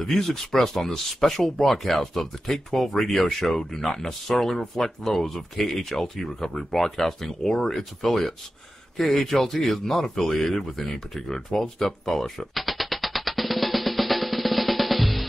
The views expressed on this special broadcast of the Take 12 radio show do not necessarily reflect those of KHLT Recovery Broadcasting or its affiliates. KHLT is not affiliated with any particular 12-step fellowship.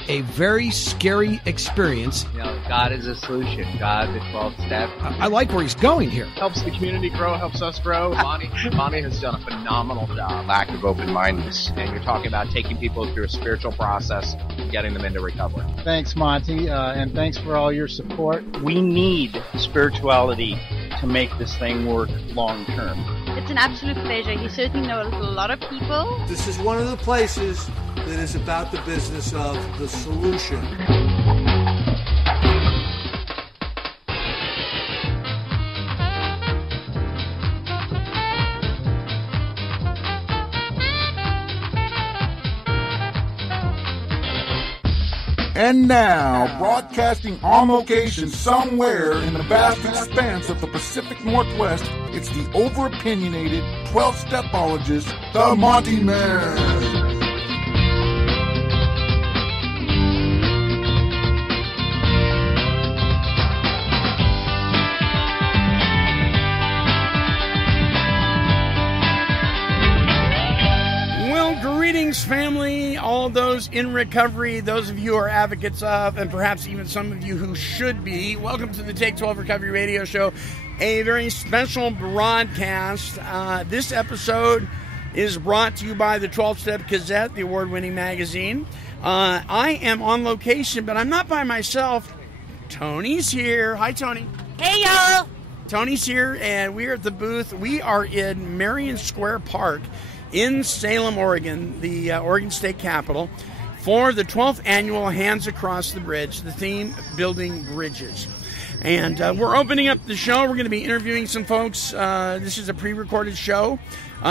A very scary experience. You know, God is a solution. God, the 12 step. I like where he's going here. Helps the community grow, helps us grow. Monty has done a phenomenal job. Lack of open-mindedness. And you're talking about taking people through a spiritual process, getting them into recovery. Thanks, Monty, and thanks for all your support. We need spirituality to make this thing work long term. It's an absolute pleasure. He certainly knows a lot of people. This is one of the places that is about the business of the solution. And now, broadcasting on location somewhere in the vast expanse of the Pacific Northwest, it's the over-opinionated 12-stepologist, the Monty Man. Greetings, family, all those in recovery, those of you who are advocates of, and perhaps even some of you who should be. Welcome to the Take 12 Recovery Radio Show, a very special broadcast. This episode is brought to you by the 12-Step Gazette, the award-winning magazine. I am on location, but I'm not by myself. Toni's here. Hi, Toni. Hey, y'all. Toni's here, and we're at the booth. We are in Marion Square Park in Salem, Oregon, the Oregon State Capitol, for the 12th annual Hands Across the Bridge, the theme, Building Bridges. And we're opening up the show. We're going to be interviewing some folks. This is a pre-recorded show,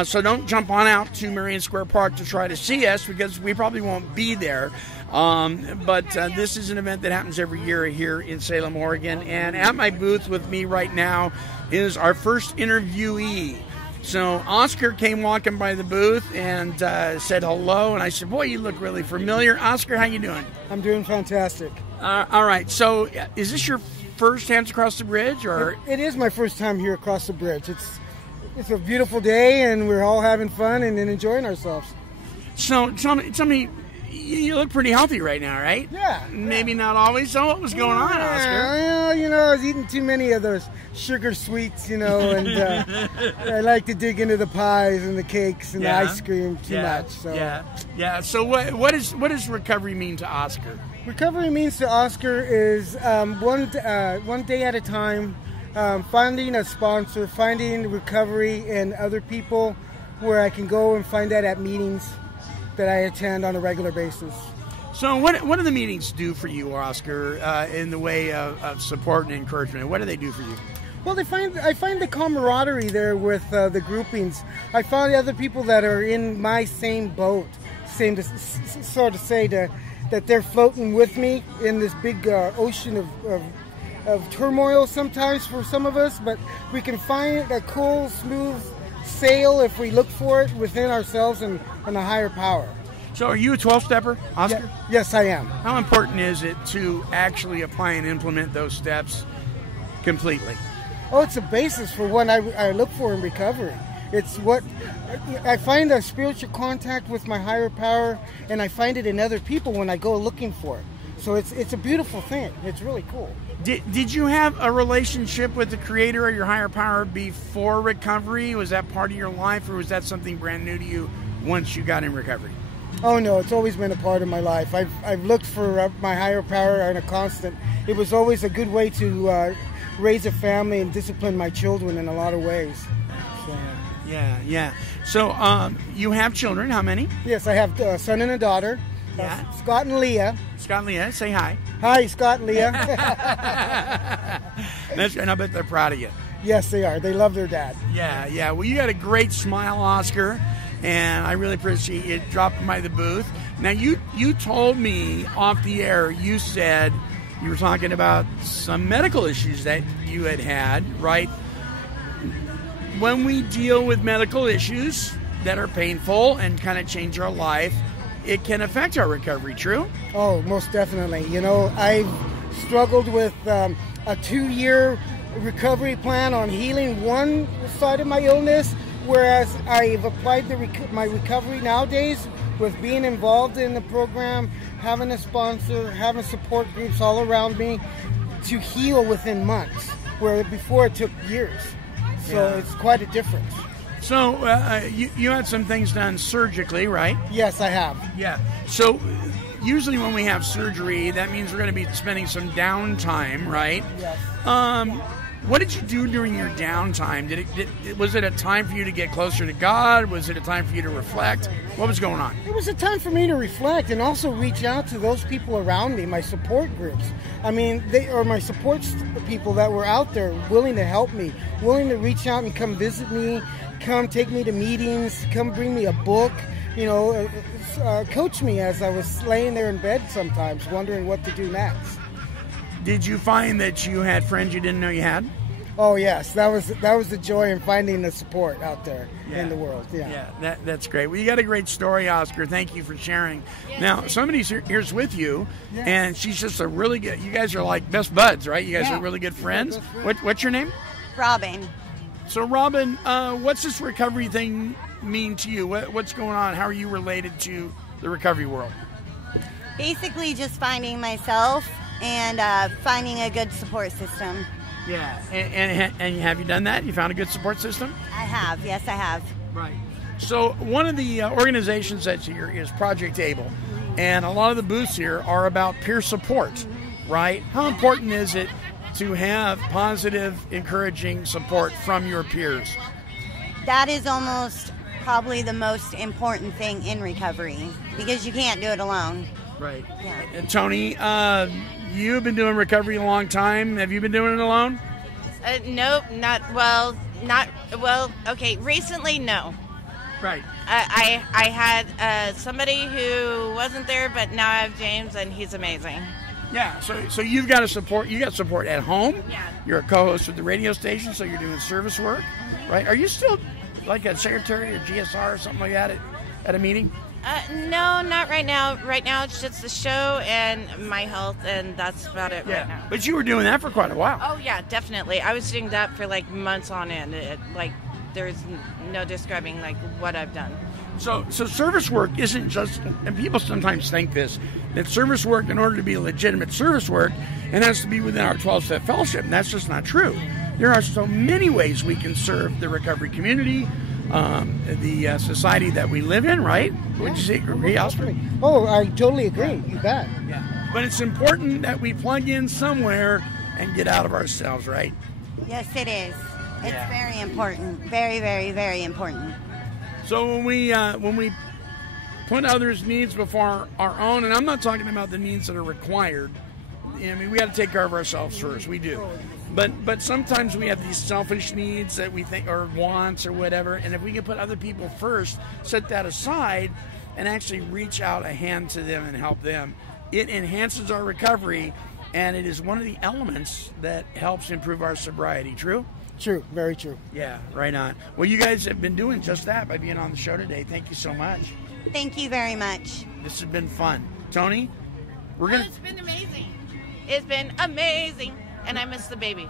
so don't jump on out to Marion Square Park to try to see us, because we probably won't be there. But this is an event that happens every year here in Salem, Oregon. And at my booth with me right now is our first interviewee. So Oscar came walking by the booth and said hello, and I said, boy, you look really familiar. Oscar, how you doing? I'm doing fantastic. All right, so is this your first Hands Across the Bridge? Or It is my first time here across the bridge. It's a beautiful day, and we're all having fun and enjoying ourselves. So tell me, you look pretty healthy right now, right? Yeah. Maybe not always. So what was going on, Oscar? Well, I was eating too many of those sugar sweets, and I like to dig into the pies and the cakes and the ice cream too much. So. Yeah. So what does recovery mean to Oscar? Recovery means to Oscar is one day at a time, finding a sponsor, finding recovery and other people where I can go and find that at meetings that I attend on a regular basis. So what do the meetings do for you, Oscar, in the way of support and encouragement? What do they do for you? Well, I find the camaraderie there with the groupings. I find other people that are in my same boat, that they're floating with me in this big ocean of turmoil sometimes for some of us, but we can find a cool, smooth sail if we look for it within ourselves and a higher power. So are you a 12-stepper, Oscar? Yeah, yes, I am. How important is it to actually apply and implement those steps completely? Oh, it's a basis for what I look for in recovery. It's what I find a spiritual contact with my higher power, and I find it in other people when I go looking for it. So it's a beautiful thing. It's really cool. Did you have a relationship with the Creator or your higher power before recovery? Was that part of your life, or was that something brand new to you once you got in recovery? Oh, no, it's always been a part of my life. I've looked for my higher power on a constant. It was always a good way to raise a family and discipline my children in a lot of ways. So. Yeah. So you have children. How many? Yes, I have a son and a daughter. Yeah. Scott and Leah. Scott and Leah, say hi. Hi, Scott and Leah. And I bet they're proud of you. Yes, they are. They love their dad. Yeah. Well, you got a great smile, Oscar, and I really appreciate you dropping by the booth. Now, you told me off the air, you said you were talking about some medical issues that you had, right? When we deal with medical issues that are painful and kind of change our life, it can affect our recovery, true? Oh, most definitely. You know, I've struggled with a 2-year recovery plan on healing one side of my illness, whereas I've applied my recovery nowadays with being involved in the program, having a sponsor, having support groups all around me to heal within months, where before it took years. So it's quite a difference. So you had some things done surgically, right? Yes, I have. Yeah. So usually when we have surgery, that means we're going to be spending some downtime, right? Yes. What did you do during your downtime? Was it a time for you to get closer to God? Was it a time for you to reflect? What was going on? It was a time for me to reflect and also reach out to those people around me, my support groups. I mean, they are my support people that were out there willing to help me, willing to reach out and come visit me, come take me to meetings, come bring me a book, you know, coach me as I was laying there in bed sometimes, wondering what to do next. Did you find that you had friends you didn't know you had? Oh yes, that was the joy in finding the support out there in the world. Yeah, that's great. Well, you got a great story, Oscar. Thank you for sharing. Now, somebody's here's with you, and she's just a really good. You guys are like best buds, right? You guys are really good friends. What's your name? Robin. So, Robin, what's this recovery thing mean to you? What's going on? How are you related to the recovery world? Basically, just finding myself and finding a good support system. Yeah, and have you done that? You found a good support system? I have. Yes, I have. Right. So one of the organizations that's here is Project Able, and a lot of the booths here are about peer support, right? How important is it to have positive, encouraging support from your peers? That is almost probably the most important thing in recovery, because you can't do it alone. Right. Yeah. And Toni, you've been doing recovery a long time. Have you been doing it alone? Nope, okay, recently, no. Right. I had somebody who wasn't there, but now I have James, and he's amazing. Yeah, so you've got support. You got support at home. Yeah. You're a co-host with the radio station, so you're doing service work, right? Are you still like a secretary or GSR or something like that at a meeting? No, not right now. Right now, it's just the show and my health, and that's about it right now. But you were doing that for quite a while. Oh, yeah, definitely. I was doing that for, like, months on end. There's no describing, like, what I've done. So service work isn't just, and people sometimes think this, that service work, in order to be legitimate service work, it has to be within our 12-step fellowship, and that's just not true. There are so many ways we can serve the recovery community, the society that we live in, right? Would you agree, Oscar? Oh, I totally agree. You bet. Yeah. But it's important that we plug in somewhere and get out of ourselves, right? Yes, it is. It's very important. Very, very, very important. So when we put others' needs before our own, and I'm not talking about the needs that are required. I mean, we got to take care of ourselves first. We do. But sometimes we have these selfish needs that we think, or wants or whatever, and if we can put other people first, set that aside, and actually reach out a hand to them and help them, it enhances our recovery, and it is one of the elements that helps improve our sobriety. True? True. Very true. Yeah, right on. Well, you guys have been doing just that by being on the show today. Thank you so much. Thank you very much. This has been fun. Toni, It's been amazing. It's been amazing. And I miss the baby.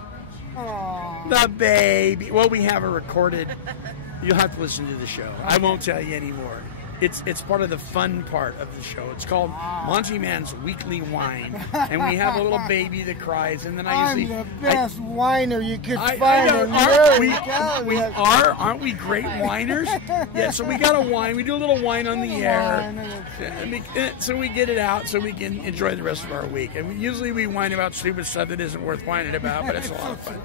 Aww. The baby. Well, we have a recorded. You'll have to listen to the show. I won't tell you anymore. It's part of the fun part of the show. It's called Monty Man's Weekly Wine, and we have a little baby that cries. And then I'm the best whiner you could find. Aren't we great whiners? Yeah. So we got a wine. We do a little wine on the air, so we get it out, so we can enjoy the rest of our week. And usually we whine about stupid stuff that isn't worth whining about, but it's a lot of fun.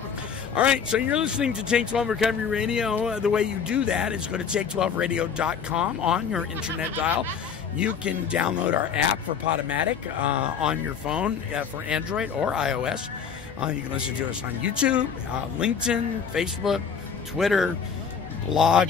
All right. So you're listening to Take 12 Recovery Radio. The way you do that is go to take12radio.com on your internet dial. You can download our app for Podomatic on your phone for Android or iOS. You can listen to us on YouTube, LinkedIn, Facebook, Twitter, Blog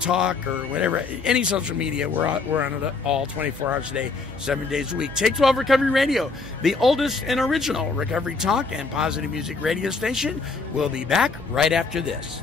Talk, or whatever, any social media. We're on it all 24 hours a day, 7 days a week. Take 12 Recovery Radio, the oldest and original recovery talk and positive music radio station. We'll be back right after this.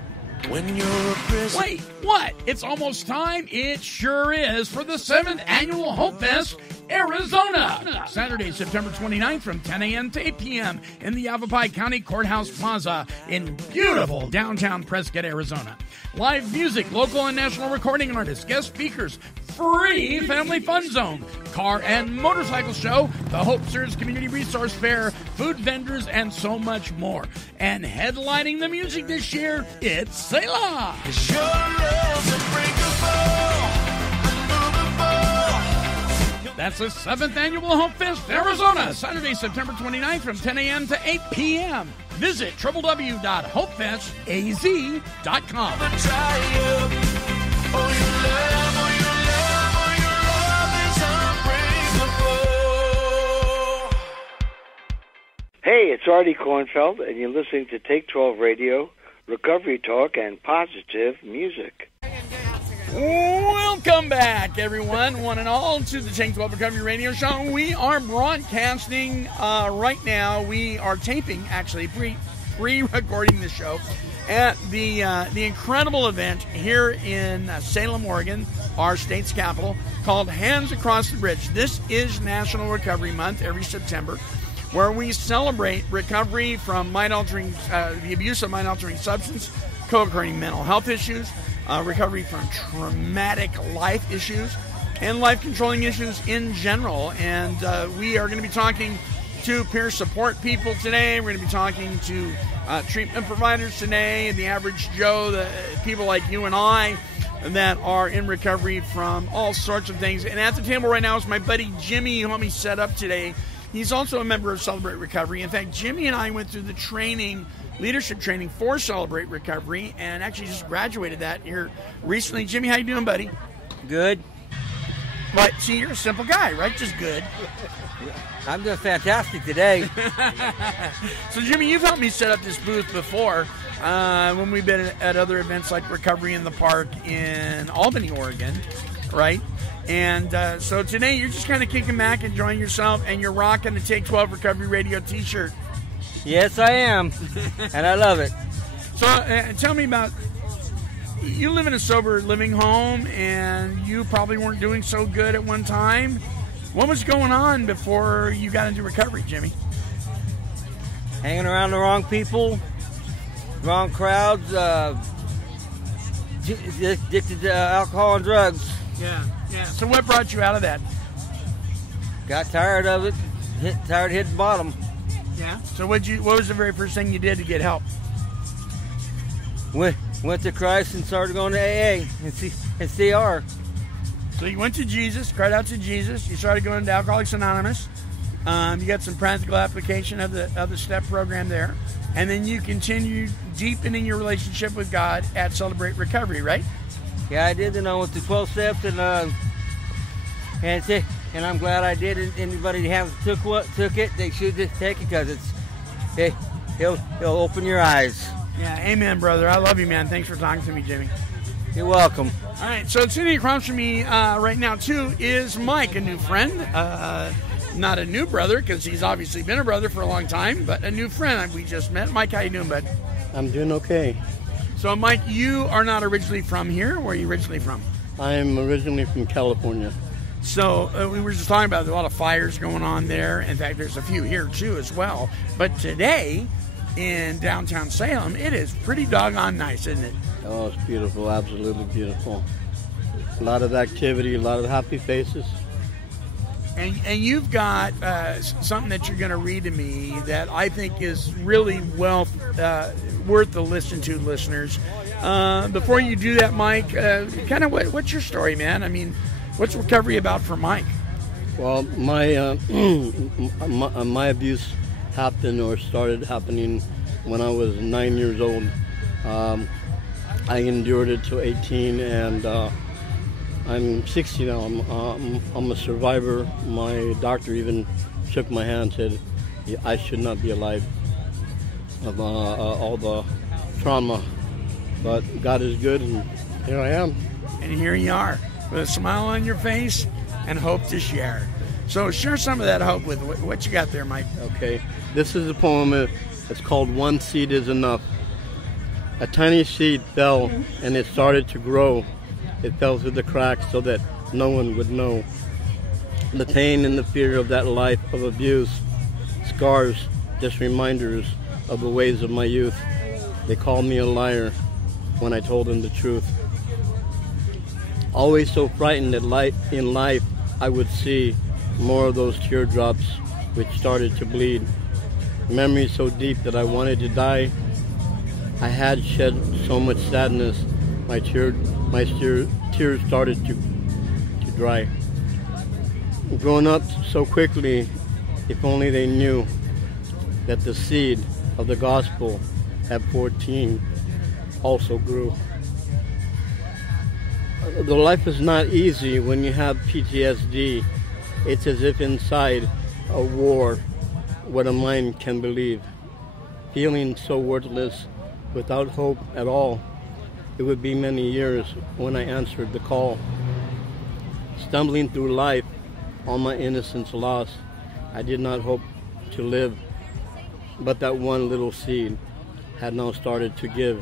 When you're a prisoner. Wait, what? It's almost time? It sure is for the 7th Annual Hope Fest, Arizona. Saturday, September 29th from 10 a.m. to 8 p.m. in the Yavapai County Courthouse Plaza in beautiful downtown Prescott, Arizona. Live music, local and national recording artists, guest speakers, free family fun zone, car and motorcycle show, the Hopesters Community Resource Fair, food vendors, and so much more. And headlining the music this year, it's Salem. That's the 7th Annual Hope Fest, Arizona, Saturday, September 29th from 10 a.m. to 8 p.m. Visit www.hopefest.az.com. Hey, it's Artie Kornfeld, and you're listening to Take 12 Radio, Recovery Talk, and Positive Music. Welcome back, everyone, one and all, to the Take 12 Recovery Radio Show. We are broadcasting right now. We are taping, actually, pre-recording the show at the incredible event here in Salem, Oregon, our state's capital, called Hands Across the Bridge. This is National Recovery Month every September, where we celebrate recovery from the abuse of mind-altering substance, co-occurring mental health issues, recovery from traumatic life issues, and life-controlling issues in general. And we are going to be talking to peer support people today. We're going to be talking to treatment providers today, and the average Joe, the people like you and I that are in recovery from all sorts of things. And at the table right now is my buddy Jimmy, who helped me set up today. He's also a member of Celebrate Recovery. In fact, Jimmy and I went through the training, leadership training for Celebrate Recovery, and actually just graduated that here recently. Jimmy, how you doing, buddy? Good. But see, you're a simple guy, right? Just good. I'm doing fantastic today. So, Jimmy, you've helped me set up this booth before when we've been at other events like Recovery in the Park in Albany, Oregon, right? And so today you're just kind of kicking back, enjoying yourself, and you're rocking the Take 12 Recovery Radio t-shirt. Yes, I am, and I love it. So tell me about, you live in a sober living home, and you probably weren't doing so good at one time. What was going on before you got into recovery, Jimmy? Hanging around the wrong people, wrong crowds, addicted to alcohol and drugs. Yeah. So what brought you out of that? Got tired of it. Tired of hitting bottom. Yeah. So what was the very first thing you did to get help? Went to Christ and started going to AA and CR. So you went to Jesus, cried out to Jesus. You started going to Alcoholics Anonymous. You got some practical application of the STEP program there, and then you continued deepening your relationship with God at Celebrate Recovery, right? Yeah, I did, and I went to 12 steps, and I'm glad I did. Anybody who hasn't took it, they should just take it, because it'll open your eyes. Yeah, amen, brother. I love you, man. Thanks for talking to me, Jimmy. You're welcome. All right, so sitting across from me right now, too, is Mike, a new friend. Not a new brother, because he's obviously been a brother for a long time, but a new friend we just met. Mike, how you doing, bud? I'm doing okay. So, Mike, you are not originally from here. Where are you originally from? I'm originally from California. So, we were just talking about a lot of fires going on there. In fact, there's a few here, too, as well. But today, in downtown Salem, it is pretty doggone nice, isn't it? Oh, it's beautiful. Absolutely beautiful. A lot of activity, a lot of happy faces. And you've got something that you're going to read to me that I think is really worth the listen to, listeners. Before you do that, Mike, kind of what's your story, man? I mean, what's recovery about for Mike? Well, my my abuse happened or started happening when I was 9 years old. I endured it to 18, and I'm 60 now. I'm a survivor. My doctor even shook my hand and said I should not be alive of all the trauma. But God is good, and here I am. And here you are, with a smile on your face and hope to share. So share some of that hope with what you got there, Mike. Okay. This is a poem. It's called One Seed is Enough. A tiny seed fell, and it started to grow. It fell through the cracks so that no one would know. The pain and the fear of that life of abuse, scars, just reminders of the ways of my youth. They called me a liar when I told them the truth. Always so frightened that in life I would see more of those teardrops which started to bleed. Memories so deep that I wanted to die. I had shed so much sadness, my tears started to dry. Grown up so quickly, if only they knew that the seed of the gospel at 14 also grew. The life is not easy when you have PTSD. It's as if inside a war, what a mind can believe. Feeling so worthless, without hope at all. It would be many years when I answered the call. Stumbling through life, all my innocence lost. I did not hope to live, but that one little seed had now started to give.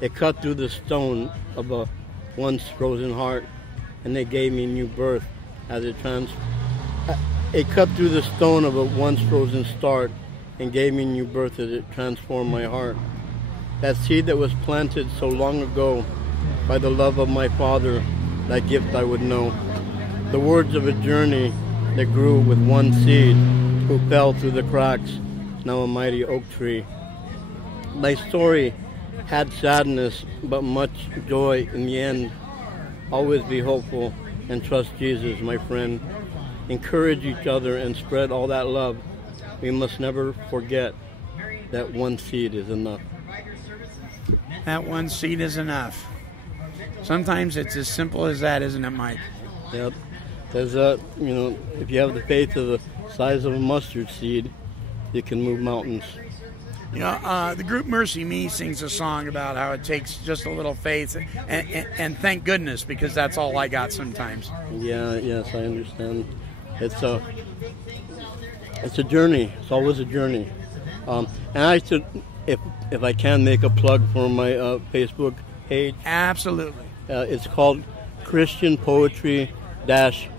It cut through the stone of a once frozen heart, and it gave me new birth as it cut through the stone of a once frozen start and gave me new birth as it transformed my heart. That seed that was planted so long ago by the love of my Father, that gift I would know. The words of a journey that grew with one seed, who fell through the cracks, now a mighty oak tree. My story had sadness, but much joy in the end. Always be hopeful and trust Jesus, my friend. Encourage each other and spread all that love. We must never forget that one seed is enough. That one seed is enough. Sometimes it's as simple as that, isn't it, Mike? Yep. There's if you have the faith of the size of a mustard seed, you can move mountains. The group Mercy Me sings a song about how it takes just a little faith, and thank goodness, because that's all I got sometimes. Yes, I understand. It's a journey. It's always a journey. And I should, if I can, make a plug for my Facebook page. Absolutely. It's called Christian Poetry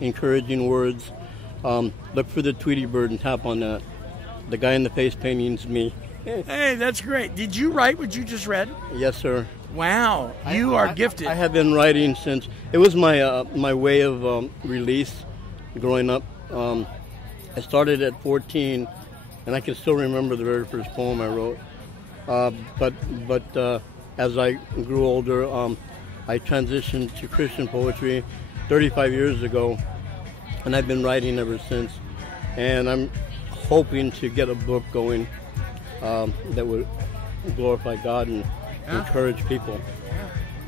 Encouraging Words. Look for the Tweety Bird and tap on that. The guy in the face painting's me. Hey, that's great. Did you write what you just read? Yes, sir. Wow, you are gifted. I have been writing since, it was my way of release growing up. I started at 14, and I can still remember the very first poem I wrote. But as I grew older, I transitioned to Christian poetry 35 years ago, and I've been writing ever since. And I'm hoping to get a book going that would glorify God and encourage people.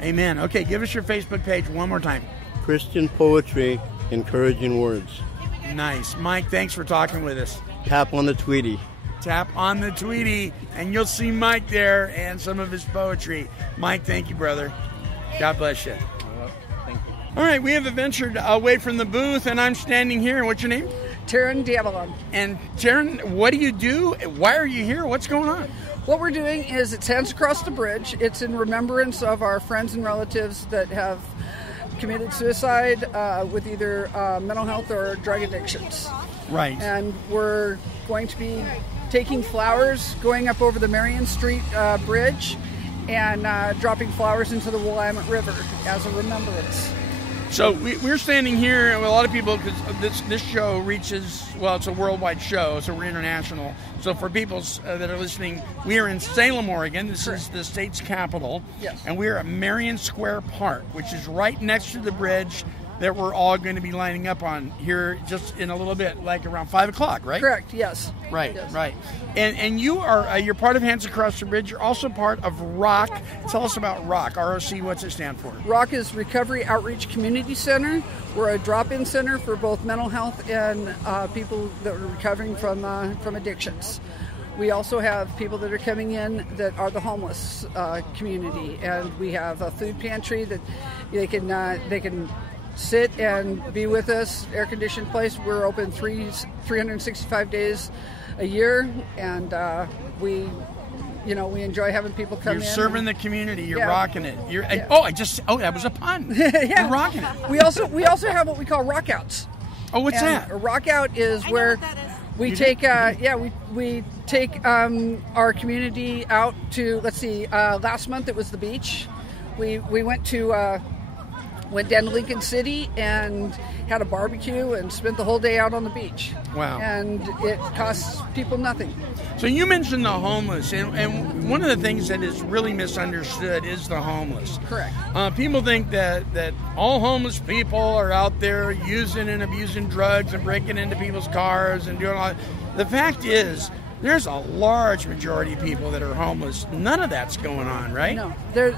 Amen. Okay, give us your Facebook page one more time. Christian Poetry Encouraging Words. Nice. Mike, thanks for talking with us. Tap on the Tweety. Tap on the Tweety, and you'll see Mike there and some of his poetry. Mike, thank you, brother. God bless you. Thank you. All right, we have ventured away from the booth, and I'm standing here. What's your name? Taryn Davalon. And Taryn, what do you do? Why are you here? What's going on? What we're doing is it's Hands Across the Bridge. It's in remembrance of our friends and relatives that have committed suicide with either mental health or drug addictions. Right. And we're going to be taking flowers, going up over the Marion Street Bridge, and dropping flowers into the Willamette River as a remembrance. So we're standing here with a lot of people because this show reaches, well, it's a worldwide show, so we're international. So for people that are listening, we are in Salem, Oregon. This is the state's capital. Yes. And we're at Marion Square Park, which is right next to the bridge that we're all going to be lining up on here just in a little bit, like around 5 o'clock, right? Correct, yes. Right, yes. Right. And you are, you're part of Hands Across the Bridge. You're also part of ROC. Tell us about ROC. ROC, what's it stand for? ROC is Recovery Outreach Community Center. We're a drop-in center for both mental health and people that are recovering from addictions. We also have people that are coming in that are the homeless community, and we have a food pantry that they can sit and be with us, air-conditioned place. We're open 365 days a year, and we we enjoy having people come in. You're serving the community. You're Yeah. rocking it. Yeah. That was a pun. Yeah. You're rocking it. We also have what we call rockouts. Oh, what's And that? A rockout is where we take we take our community out to, let's see, last month it was the beach. We went down to Lincoln City and had a barbecue and spent the whole day out on the beach. Wow. And it costs people nothing. So you mentioned the homeless, and one of the things that is really misunderstood is the homeless. Correct. People think that all homeless people are out there using and abusing drugs and breaking into people's cars and doing all that. The fact is, there's a large majority of people that are homeless. None of that's going on, right? No, there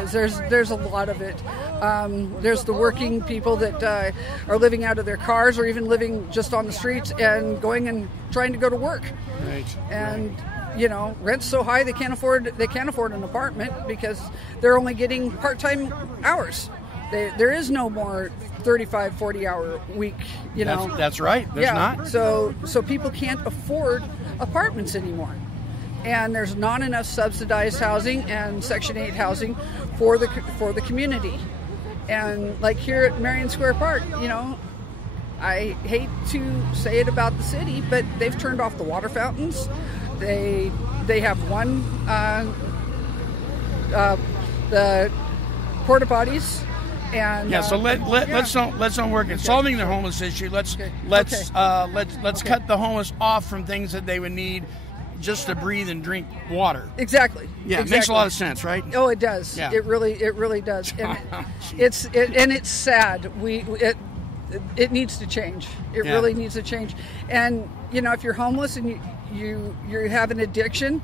is. There's a lot of it. There's the working people that are living out of their cars or even living just on the streets and going and trying to go to work. Right. And rent's so high they can't afford an apartment because they're only getting part-time hours. There is no more 35, 40-hour week, That's right. There's not. So people can't afford apartments anymore. And there's not enough subsidized housing and Section 8 housing for the community. And like here at Marion Square Park, I hate to say it about the city, but they've turned off the water fountains. They have one the porta potties. And so let's not work at solving the homeless issue. Let's cut the homeless off from things that they would need just to breathe and drink water. Exactly. Yeah, it makes a lot of sense, right? Oh, it does. Yeah. It really does. And it's sad. It needs to change. It really needs to change. And if you're homeless and you have an addiction,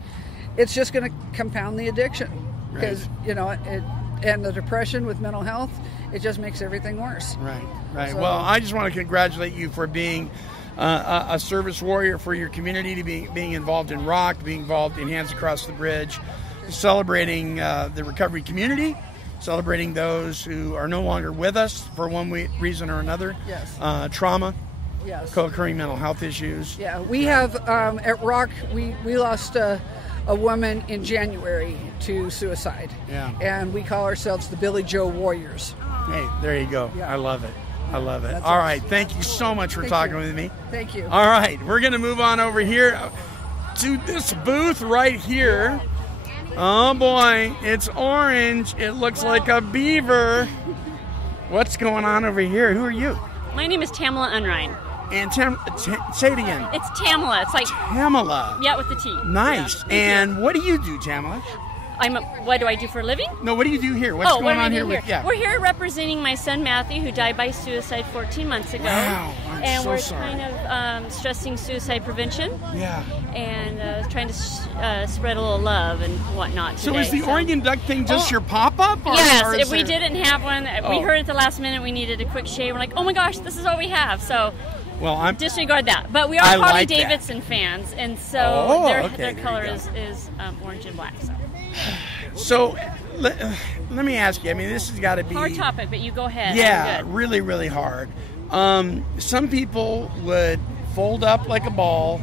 it's just going to compound the addiction because and the depression with mental health, it just makes everything worse. Right. So, well, I just want to congratulate you for being a service warrior for your community, to being involved in ROC, being involved in Hands Across the Bridge, celebrating the recovery community, celebrating those who are no longer with us for one reason or another. Yes. Trauma. Yes. Co-occurring mental health issues. Yeah, we have at ROC, we lost a woman in January to suicide. Yeah. And we call ourselves the Billy Joe Warriors. Hey, there you go. Yeah. I love it. That's All right. Thank you so much for talking with me. Thank you. All right. We're going to move on over here to this booth right here. Oh, boy. It's orange. It looks like a beaver. What's going on over here? Who are you? My name is Tamala Unrein. And say it again. It's Tamala. It's like Tamala. Yeah, with the T. Nice. Yeah, and what do you do, Tamala? What do I do for a living? No, what do you do here? What's going on here? We're here representing my son Matthew, who died by suicide 14 months ago. Wow, and so we're sorry. kind of stressing suicide prevention. Yeah. And trying to spread a little love and whatnot today. So is the Oregon Duck thing just your pop-up? Yes, if we didn't have one, we heard at the last minute we needed a quick shave. We're like, oh my gosh, this is all we have. So disregard that. But we are Harley Davidson fans, and so their color is orange and black. So let me ask you. I mean, this has got to be hard topic, but you go ahead. Yeah, really, really hard. Some people would fold up like a ball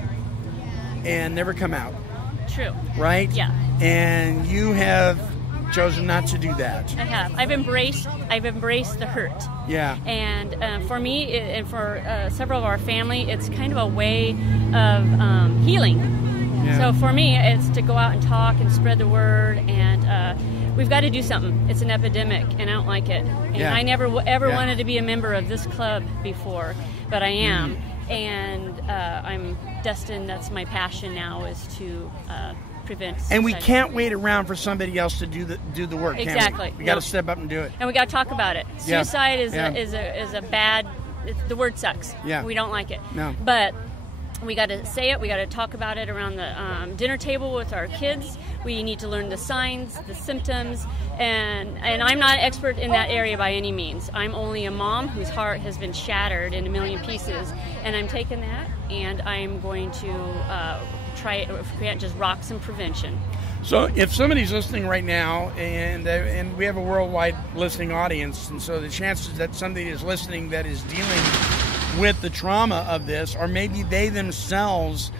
and never come out. True. Right? Yeah. And you have chosen not to do that. I have. I've embraced the hurt. Yeah. And for me and for several of our family, it's kind of a way of healing. Yeah. So for me, it's to go out and talk and spread the word, and we've got to do something. It's an epidemic, and I don't like it. And I never ever wanted to be a member of this club before, but I am, and I'm destined. That's my passion now, is to prevent suicide. And we can't wait around for somebody else to do the work. Exactly. Can we got to step up and do it. And we got to talk about it. Suicide is a bad. The word sucks. Yeah. We don't like it. No. But we got to say it. We got to talk about it around the dinner table with our kids. We need to learn the signs, the symptoms, and I'm not an expert in that area by any means. I'm only a mom whose heart has been shattered in a million pieces, and I'm taking that, and I'm going to try it. If we can't just rock some prevention. So if somebody's listening right now, and we have a worldwide listening audience, and so the chances that somebody is listening that is dealing with the trauma of this, or maybe they themselves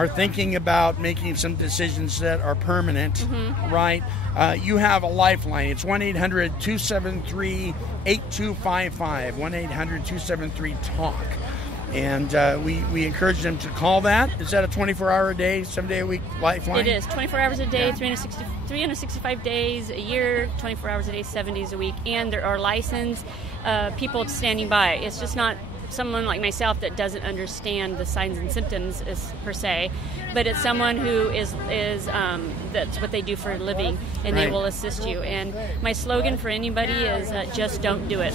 are thinking about making some decisions that are permanent, right? You have a lifeline. It's 1-800-273-8255, 1-800-273-TALK. And we encourage them to call that. Is that a 24-hour a day, 7-day-a-week lifeline? It is 24 hours a day, 365 days a year, 24 hours a day, 7 days a week. And there are licensed people standing by. It's just not someone like myself that doesn't understand the signs and symptoms per se, but it's someone who is that's what they do for a living, and they will assist you. And my slogan for anybody is just don't do it.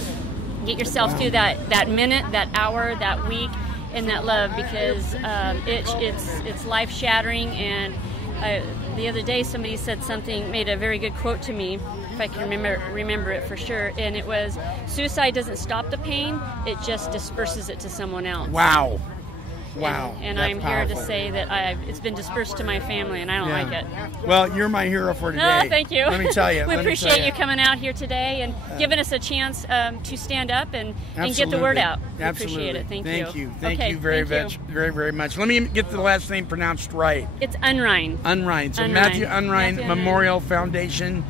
Get yourself through that minute, that hour, that week, and that love, because it's life shattering. And the other day somebody said something, made a very good quote to me, if I can remember it for sure, and it was, suicide doesn't stop the pain, it just disperses it to someone else. Wow. And I'm here to say that it's been dispersed to my family, and I don't like it. Well, you're my hero for today. Oh, thank you. Let me tell you. We appreciate you coming out here today and giving us a chance to stand up and get the word out. We appreciate it. Thank you. Thank you very much. Let me get the last name pronounced right. It's Unrein. Unrein. So Matthew Unrein Memorial Foundation.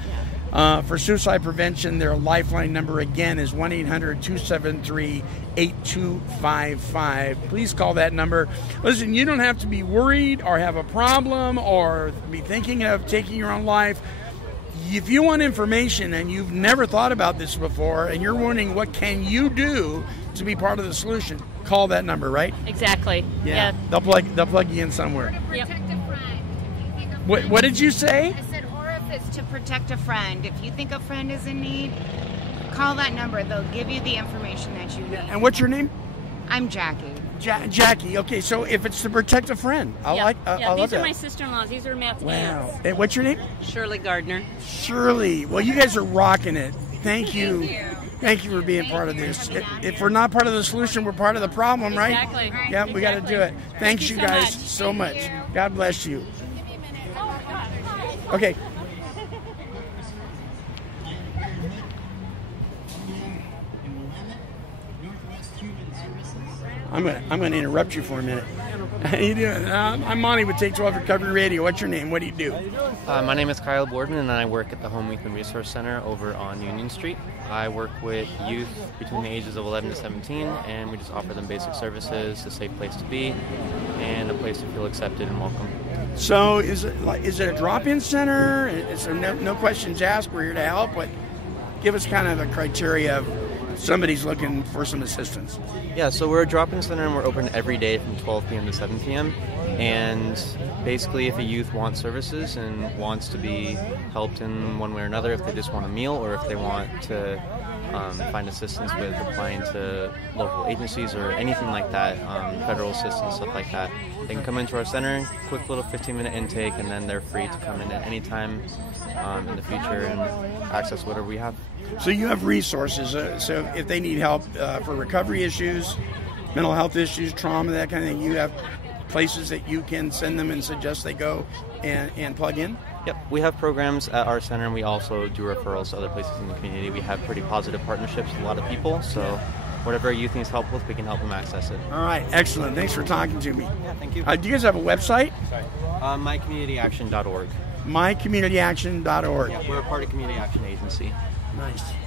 For suicide prevention, their lifeline number again is 1-800-273-8255. Please call that number. Listen, you don't have to be worried or have a problem or be thinking of taking your own life. If you want information and you've never thought about this before and you're wondering what can you do to be part of the solution, call that number, right? Exactly. Yeah. They'll plug you in somewhere. Yep. What did you say? To protect a friend. If you think a friend is in need, call that number. They'll give you the information that you need. And what's your name? I'm Jackie. Jackie. Okay, so if it's to protect a friend, I love these that. are my sister-in-laws. These are Matt's Wow. aunts. Hey, what's your name? Shirley Gardner. Shirley. Well, you guys are rocking it. Thank you. Thank you for being part of this. If we're not part of the solution, we're part of the problem, right? Exactly. Yeah, we got to do it. Thanks you guys so much. God bless you. Okay. I'm going to interrupt you for a minute. How you doing? I'm Monty with Take 12 Recovery Radio. What's your name? What do you do? My name is Kyle Borden, and I work at the Home Weekend Resource Center over on Union Street. I work with youth between the ages of 11 to 17, and we just offer them basic services, a safe place to be, and a place to feel accepted and welcome. So is it a drop-in center? Is there no questions asked? We're here to help. Give us kind of a criteria of somebody's looking for some assistance. Yeah, so we're a drop-in center, and we're open every day from 12 p.m. to 7 p.m. And basically, if a youth wants services and wants to be helped in one way or another, if they just want a meal or if they want to find assistance with applying to local agencies or anything like that, federal assistance, stuff like that, they can come into our center, quick little 15-minute intake, and then they're free to come in at any time in the future and access whatever we have. So you have resources. So if they need help for recovery issues, mental health issues, trauma, that kind of thing, you have places that you can send them and suggest they go and plug in? Yep, we have programs at our center, and we also do referrals to other places in the community. We have pretty positive partnerships with a lot of people, so whatever youth needs help with, we can help them access it. All right, excellent. Thanks for talking to me. Yeah, thank you. Do you guys have a website? mycommunityaction.org. mycommunityaction.org. Yeah, we're a part of Community Action Agency.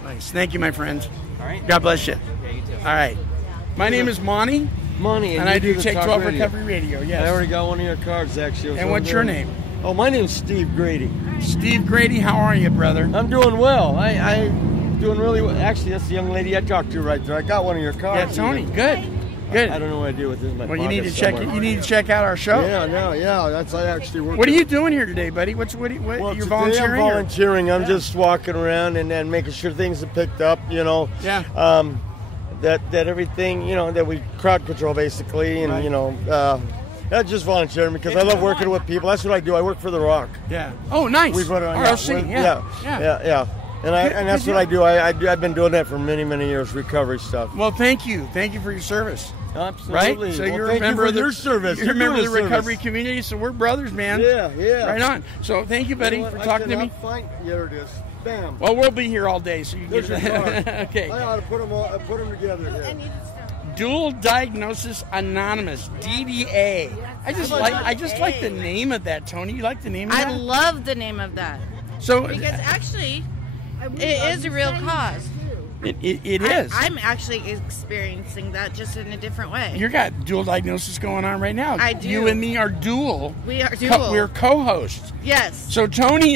Nice. Thank you, my friend. All right. God bless you. Yeah, you too. All right. My name is Monty. And I do the Take Talk 12 Radio. Recovery Radio, yes. I already got one of your cards, actually. And what's your name? Oh, my name's Steve Grady. Steve Grady, how are you, brother? I'm doing well. I'm doing really well. Actually, that's the young lady I talked to right there. I got one of your cards. Yeah, Toni. Good. I don't know what I do with this in my Well, pocket you need to check. somewhere. You need to check out our show. Yeah. That's I actually work. What are you doing here today, buddy? What Well, you're today volunteering? I'm volunteering. I'm just walking around and making sure things are picked up. Yeah. That everything that we crowd control basically, and Right. That's just volunteering because I love working with people. That's what I do. I work for The Rock. Yeah. Oh, nice. We run ROC. Yeah. And that's what I do. I've been doing that for many years, recovery stuff. Well, thank you for your service. Absolutely. Right? So Well, you're a thank you member for of the your service. You're a member of the doing recovery service. community, so we're brothers, man. Yeah. Right on. So thank you, buddy, for talking to me. There it is. Bam. Well, we'll be here all day, so you There's can your get card. Okay. I ought to put them together here. Dual Diagnosis Anonymous, DDA. I just like the name of that, Toni. You like the name of that? I love the name of that. So because actually, it is a real cause. It is. I'm actually experiencing that just in a different way. You got dual diagnosis going on right now. I do. You and me are dual. We are dual. We're co-hosts. Yes. So Toni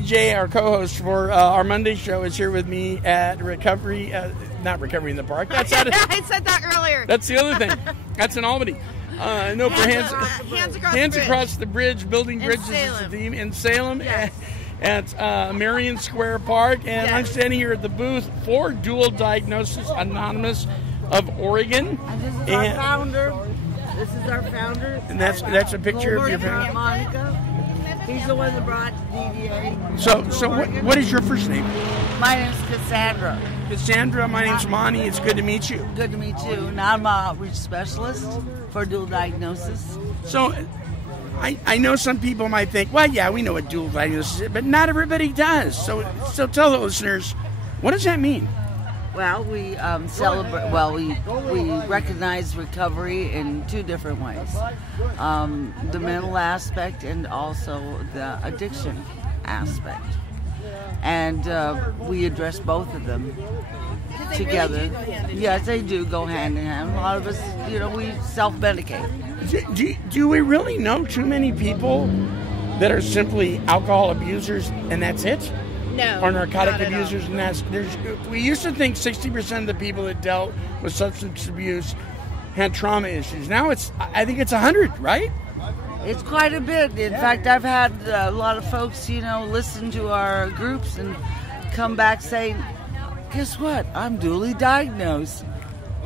J, our co-host for our Monday show, is here with me at not Recovery in the Park. I said that earlier. That's the other thing. That's in Albany. No, for hands across the bridge, building bridges is the theme in Salem. Yes. At Marion Square Park, and I'm standing here at the booth for Dual Diagnosis Anonymous of Oregon. And this is our founder. This is our founder. And that's a picture of your founder. Monica. He's the one that brought DDA. So what is your first name? My name's Cassandra. Cassandra, my name's Monty. It's good to meet you. Good to meet you. And I'm an outreach specialist for dual diagnosis. So I know some people might think, well, yeah, we know what dual diagnosis is, but not everybody does. So tell the listeners, what does that mean? Well, we celebrate. Well, we recognize recovery in two different ways: the mental aspect and also the addiction aspect. And we address both of them together. Really do go hand in yes, they do go hand in hand. A lot of us, we self-medicate. Do we really know too many people that are simply alcohol abusers and that's it? No. Or narcotic abusers and we used to think 60% of the people that dealt with substance abuse had trauma issues. Now I think it's 100, right? It's quite a bit. In fact, I've had a lot of folks, listen to our groups and come back saying, guess what? I'm dually diagnosed.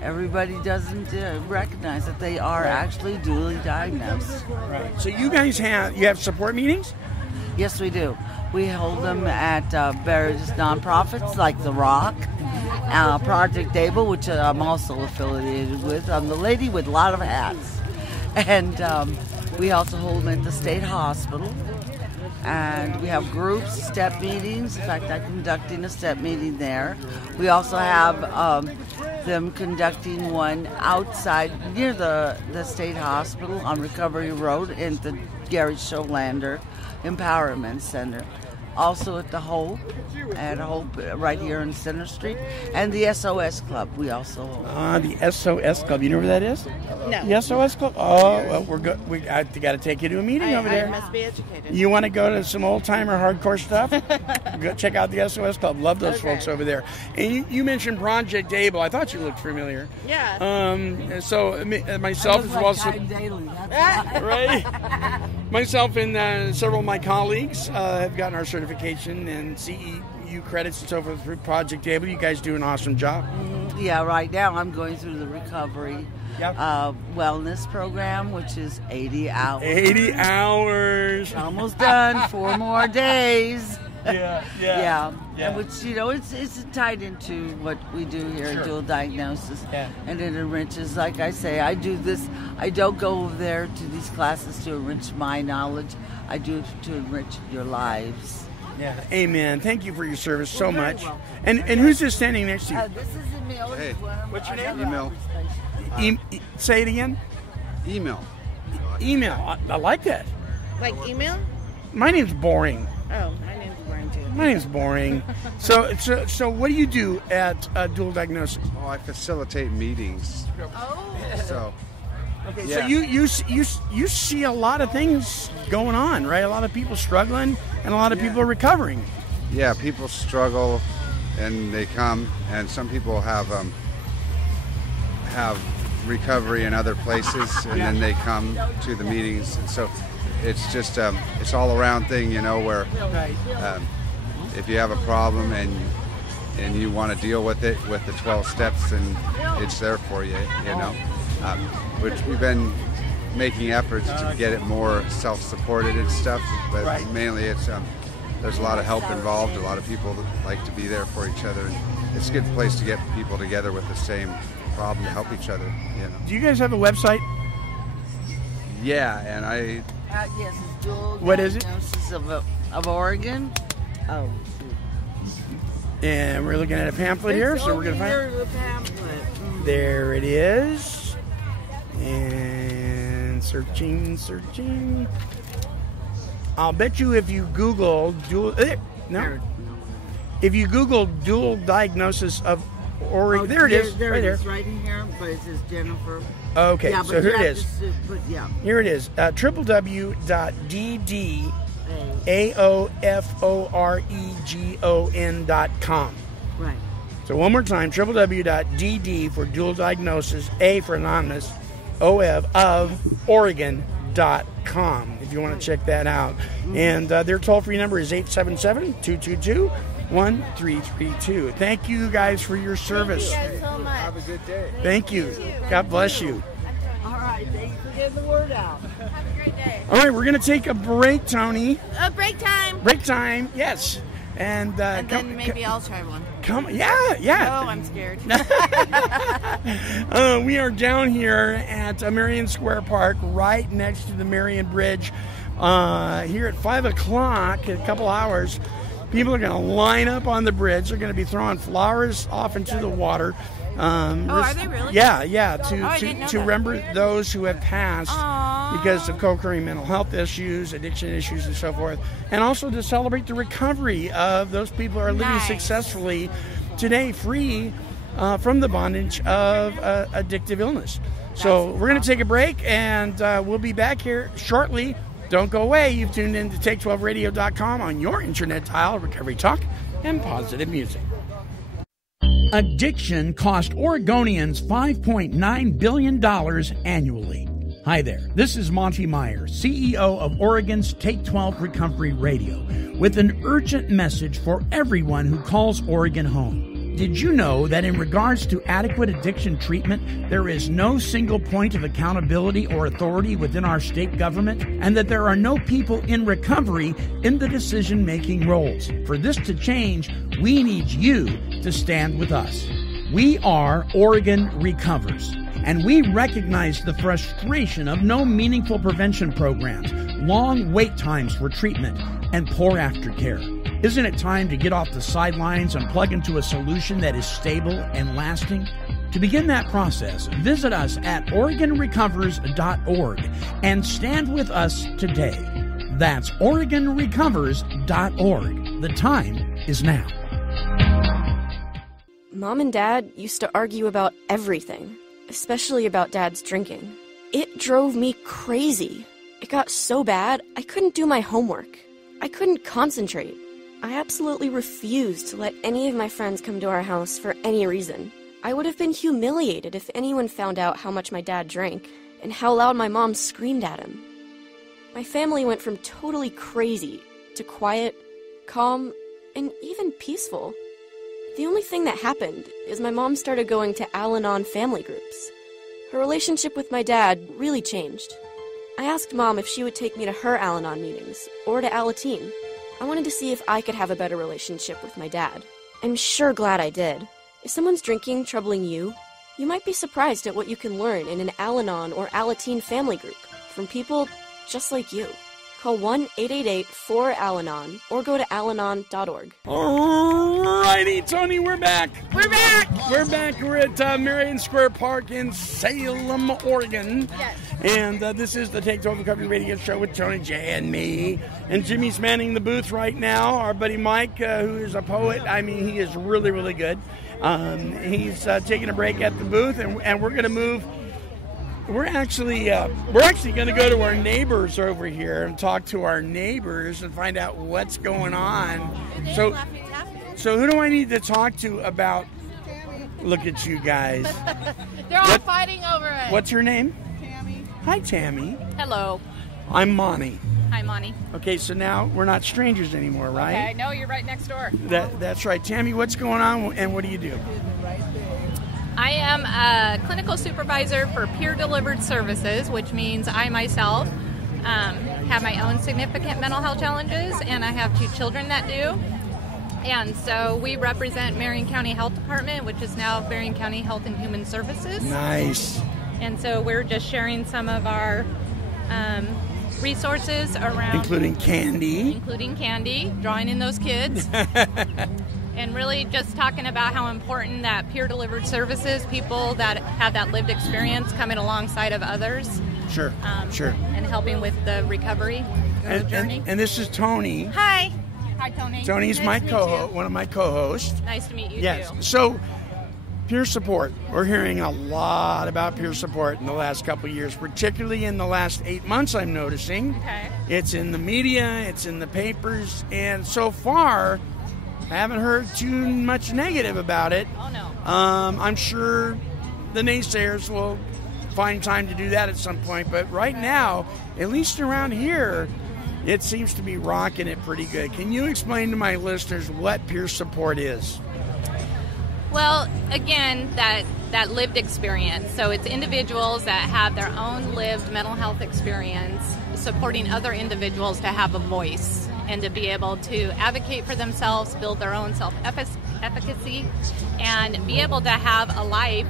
Everybody doesn't recognize that they are actually dually diagnosed. Right. So you guys have support meetings? Yes, we do. We hold them at various nonprofits like The Rock, Project Able, which I'm also affiliated with. I'm the lady with a lot of hats. And we also hold them at the State Hospital. And we have groups, step meetings. In fact, I'm conducting a step meeting there. We also have them conducting one outside near the State Hospital on Recovery Road in the Gary Scholander Empowerment Center. Also at the Hope, right here in Center Street, and the SOS Club. We also hold. The SOS Club. You know where that is? No. The SOS Club. Oh, well, we're good. We got to take you to a meeting over there. I must be educated. You want to go to some old timer hardcore stuff? Go check out the SOS Club. Love those folks over there. And you mentioned Project Able. I thought you looked familiar. Yeah. So myself as well. Right. Myself and several of my colleagues have gotten our certification and CEU credits and so forth through Project Able. You guys do an awesome job. Yeah, right now I'm going through the recovery wellness program, which is 80 hours. 80 hours. Almost done. 4 more days. Yeah. And which, it's tied into what we do here at Dual Diagnosis. Yeah. And it enriches, like I say, I do this. I don't go over there to these classes to enrich my knowledge. I do it to enrich your lives. Yeah. Amen. Thank you for your service so much. And who's this standing next to you? This is Emil. Hey. What's your name? Email. Say it again. Email. Email. I like that. Like email? My name's boring. Oh, my name's boring too. My name's boring. So what do you do at Dual Diagnosis? Oh, I facilitate meetings. Oh. So. Okay, yeah. So you see a lot of things going on, right? A lot of people struggling and a lot of people recovering. Yeah, people struggle and they come, and some people have recovery in other places, and then they come to the meetings, and so it's just it's all around thing, where if you have a problem and you want to deal with it with the 12 steps, and it's there for you, which we've been making efforts to get it more self-supported and stuff, but mainly it's there's a lot of help involved, a lot of people that like to be there for each other, and it's a good place to get people together with the same problem to help each other. Do you guys have a website? Yeah, and I. Yes, it's Dual What is it? Diagnosis of Oregon. Oh. And we're looking at a pamphlet here, so we're going to find. The pamphlet. There it is. And Searching. I'll bet you if you Google if you Google dual diagnosis of Oregon, there it is. There right it there. is, right in here, but it says Jennifer. Okay, yeah, so here it is. Here it is. www.ddAOFOREGON.com. Right. So one more time, www.dd for dual diagnosis, A for anonymous, OF of Oregon.com if you want to check that out. And their toll-free number is 877-222-1332. Thank you guys for your service. Thank you guys so much. Have a good day. Thank you. God bless you. All right, thanks for getting the word out. Have a great day. All right, we're going to take a break, Toni. Break time. Break time, yes. And then maybe I'll try one. Yeah. Oh, I'm scared. We are down here at Marion Square Park, right next to the Marion Bridge. Here at 5 o'clock, in a couple hours, people are going to line up on the bridge. They're going to be throwing flowers off into the water. Are they really? Yeah. I didn't know To that. remember those who have passed because of co-occurring mental health issues, addiction issues, and so forth, and also to celebrate the recovery of those people who are living successfully today, free from the bondage of addictive illness. So we're going to take a break, and we'll be back here shortly. Don't go away. You've tuned in to Take12Radio.com on your internet dial, recovery talk, and positive music. Addiction cost Oregonians $5.9 billion annually. Hi there, this is Monty Meyer, CEO of Oregon's Take 12 Recovery Radio, with an urgent message for everyone who calls Oregon home. Did you know that in regards to adequate addiction treatment, there is no single point of accountability or authority within our state government, and that there are no people in recovery in the decision-making roles? For this to change, we need you to stand with us. We are Oregon Recovers, and we recognize the frustration of no meaningful prevention programs, long wait times for treatment, and poor aftercare. Isn't it time to get off the sidelines and plug into a solution that is stable and lasting? To begin that process, visit us at OregonRecovers.org and stand with us today. That's OregonRecovers.org. The time is now. Mom and Dad used to argue about everything, especially about Dad's drinking. It drove me crazy. It got so bad, I couldn't do my homework. I couldn't concentrate. I absolutely refused to let any of my friends come to our house for any reason. I would have been humiliated if anyone found out how much my dad drank and how loud my mom screamed at him. My family went from totally crazy to quiet, calm, and even peaceful. The only thing that happened is my mom started going to Al-anon family groups. Her relationship with my dad really changed. I asked Mom if she would take me to her Al-anon meetings or to Al-anon. I wanted to see if I could have a better relationship with my dad. I'm sure glad I did. Is someone's drinking troubling you? You might be surprised at what you can learn in an Al-anon or Al-anon family group from people just like you. Call 1-888-4-AL-ANON or go to alanon.org. Alrighty, Toni, we're back. We're back. We're at Marion Square Park in Salem, Oregon. Yes. And this is the Take 12 Recovery Radio Show with Toni J and me. And Jimmy's manning the booth right now. Our buddy Mike, who is a poet. I mean, he is really, really good. He's taking a break at the booth, and we're going to move. We're actually going to go to our neighbors over here and talk to our neighbors and find out what's going on. So who do I need to talk to about? Look at you guys. They're all fighting over it. What's her name? Tammy. Hi, Tammy. Hello. I'm Monty. Hi, Monty. Okay, so now we're not strangers anymore, right? Okay, I know you're right next door. That's right. Tammy, what's going on and what do you do? I am a clinical supervisor for peer-delivered services, which means I myself have my own significant mental health challenges, and I have 2 children that do. And so we represent Marion County Health Department, which is now Marion County Health and Human Services. Nice. And so we're just sharing some of our resources around... Including candy, drawing in those kids. And really just talking about how important that peer-delivered services, people that have that lived experience coming alongside of others, Sure. Sure. And helping with the recovery journey. And this is Toni. Hi. Hi, Toni. Tony's Nice to meet you. one of my co-hosts. Nice to meet you, Yes. too. So, peer support. We're hearing a lot about peer support in the last couple of years, particularly in the last 8 months, I'm noticing. Okay. It's in the media, it's in the papers, and so far, I haven't heard too much negative about it. Oh, no. I'm sure the naysayers will find time to do that at some point, but right now, at least around here, it seems to be rocking it pretty good. Can you explain to my listeners what peer support is? Well, again, that lived experience. So it's individuals that have their own lived mental health experience supporting other individuals to have a voice and to be able to advocate for themselves, build their own self-efficacy, and be able to have a life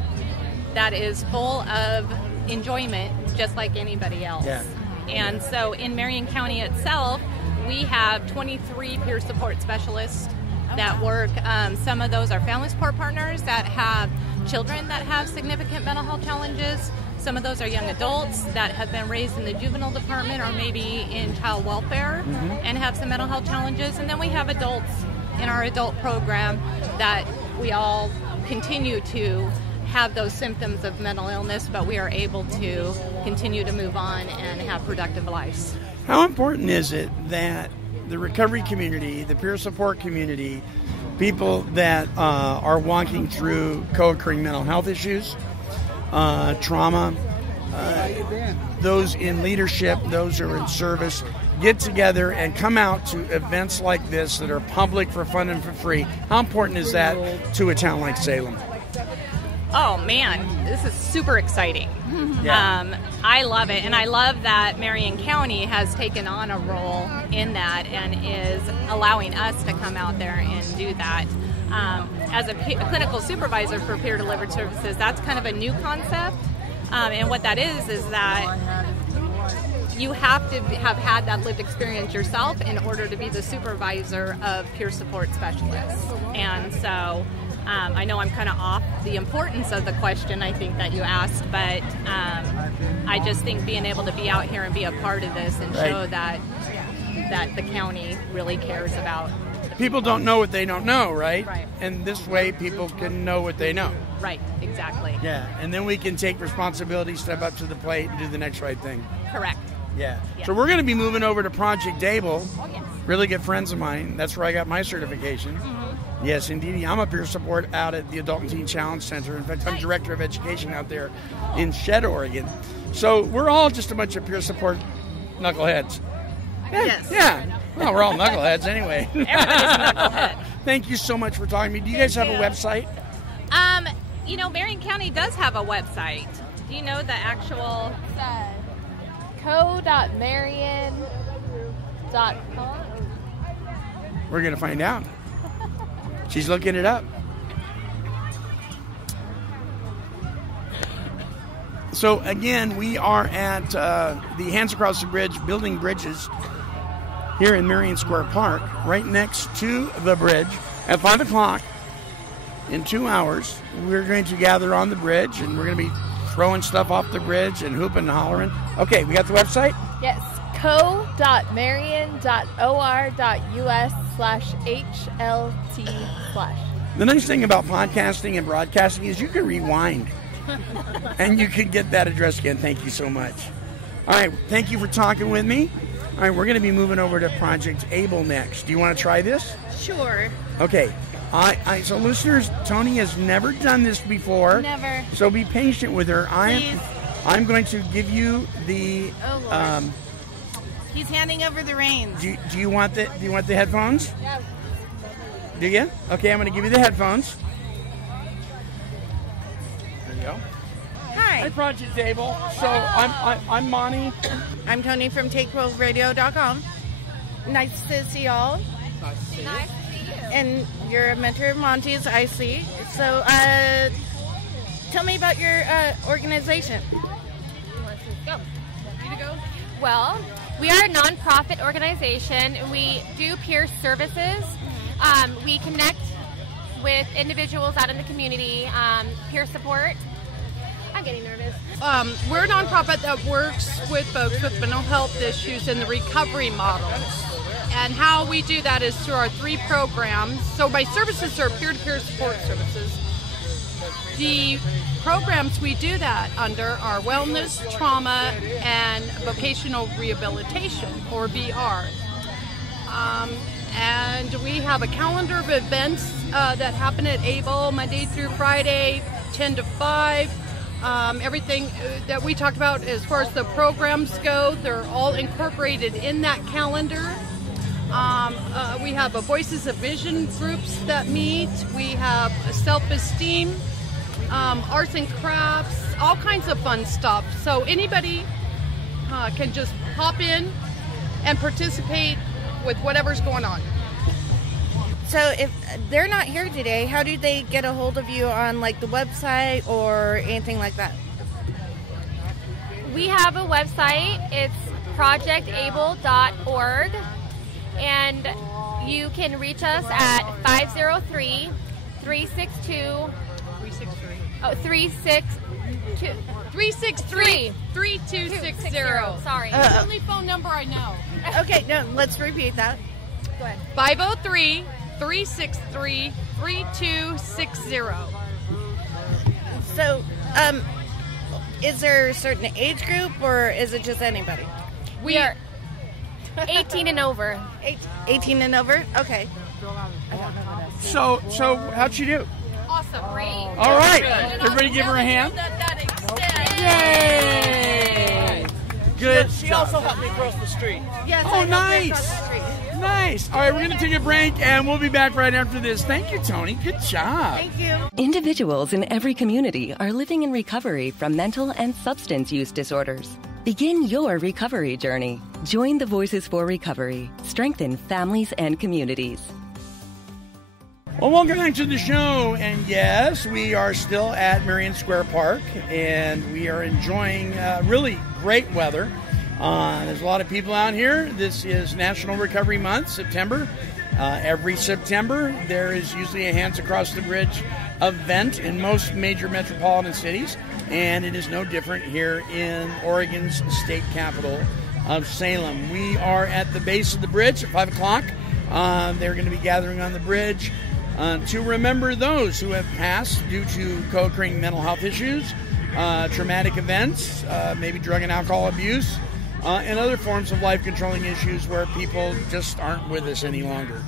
that is full of enjoyment just like anybody else. Yeah. And so in Marion County itself, we have 23 peer support specialists that work. Some of those are family support partners that have children that have significant mental health challenges. Some of those are young adults that have been raised in the juvenile department or maybe in child welfare and have some mental health challenges. And then we have adults in our adult program that we all continue to have those symptoms of mental illness, but we are able to continue to move on and have productive lives. How important is it that the recovery community, the peer support community, people that are walking through co-occurring mental health issues, trauma, those in leadership, those who are in service, get together and come out to events like this that are public for fun and for free? How important is that to a town like Salem? Oh man, this is super exciting. Yeah. I love it, and I love that Marion County has taken on a role in that and is allowing us to come out there and do that. As a clinical supervisor for peer delivered services, that's kind of a new concept, and what that is that you have to have had that lived experience yourself in order to be the supervisor of peer support specialists. And so I know I'm kind of off the importance of the question I think that you asked, but I just think being able to be out here and be a part of this and show that the county really cares about. People don't know what they don't know, right? Right. And this way people can know what they know. Right, exactly. Yeah, and then we can take responsibility, step up to the plate, and do the next right thing. Correct. Yeah. Yeah. So we're going to be moving over to Project Able. Oh, yes. Really good friends of mine. That's where I got my certification. Yes, indeed. I'm a peer support out at the Adult and Teen Challenge Center. In fact, I'm director of education out there in Shed, Oregon. So we're all just a bunch of peer support knuckleheads. Yes. Yeah. Well, we're all knuckleheads anyway. Everybody's a knucklehead. Thank you so much for talking to me. Do you guys have a website? You know, Marion County does have a website. Do you know the actual? co.marion.com. We're going to find out. She's looking it up. So, again, we are at the Hands Across the Bridge, building bridges here in Marion Square Park, right next to the bridge. At 5 o'clock, in 2 hours, we're going to gather on the bridge, and we're going to be throwing stuff off the bridge and hooping and hollering. Okay, we got the website? Yes, co.marion.or.us/HLT/. The nice thing about podcasting and broadcasting is you can rewind. And you can get that address again. Thank you so much. All right, thank you for talking with me. All right, we're going to be moving over to Project Able next. Do you want to try this? Sure. Okay. So listeners, Toni has never done this before. Never. So be patient with her. Please. I'm going to give you the. Oh, Lord. He's handing over the reins. Do you want the headphones? Yeah. Do you? Okay, I'm going to give you the headphones. There you go. Hi, Project Able. So I'm Monty. I'm Toni from Take12Radio.com. Nice to see y'all. Nice to see you. And you're a mentor of Monty's, I see. So, tell me about your organization. Go. You to go? Well, we are a nonprofit organization. We do peer services. We connect with individuals out in the community, peer support. I'm getting nervous. We're a nonprofit that works with folks with mental health issues in the recovery models. And how we do that is through our 3 programs. So my services are peer-to-peer support services. The programs we do that under are wellness, trauma, and vocational rehabilitation, or VR. And we have a calendar of events that happen at ABLE Monday through Friday, 10 to 5. Everything that we talked about as far as the programs go, they're all incorporated in that calendar. We have a Voices of Vision groups that meet. We have self-esteem, arts and crafts, all kinds of fun stuff. So anybody can just hop in and participate with whatever's going on. So if they're not here today, how do they get a hold of you on like the website or anything like that? We have a website. It's projectable.org, and you can reach us at 503-362 363-3260. Sorry. It's the only phone number I know. Okay, no, let's repeat that. Go ahead. 503-363-3260. So, is there a certain age group or is it just anybody? We are 18 and over. 18 and over? Okay. So how'd she do? Awesome. Great. All right. Everybody give her a hand. Yay! Good. She also helped me cross the street. Yes. Oh, nice. Nice. All right, we're going to take a break, and we'll be back right after this. Thank you, Toni. Good job. Thank you. Individuals in every community are living in recovery from mental and substance use disorders. Begin your recovery journey. Join the Voices for Recovery. Strengthen families and communities. Well, welcome back to the show, and yes, we are still at Marion Square Park, and we are enjoying really great weather. There's a lot of people out here. This is National Recovery Month, September. Every September, there is usually a Hands Across the Bridge event in most major metropolitan cities, and it is no different here in Oregon's state capital of Salem. We are at the base of the bridge at 5 o'clock. They're going to be gathering on the bridge to remember those who have passed due to co-occurring mental health issues, traumatic events, maybe drug and alcohol abuse, and other forms of life-controlling issues where people just aren't with us any longer.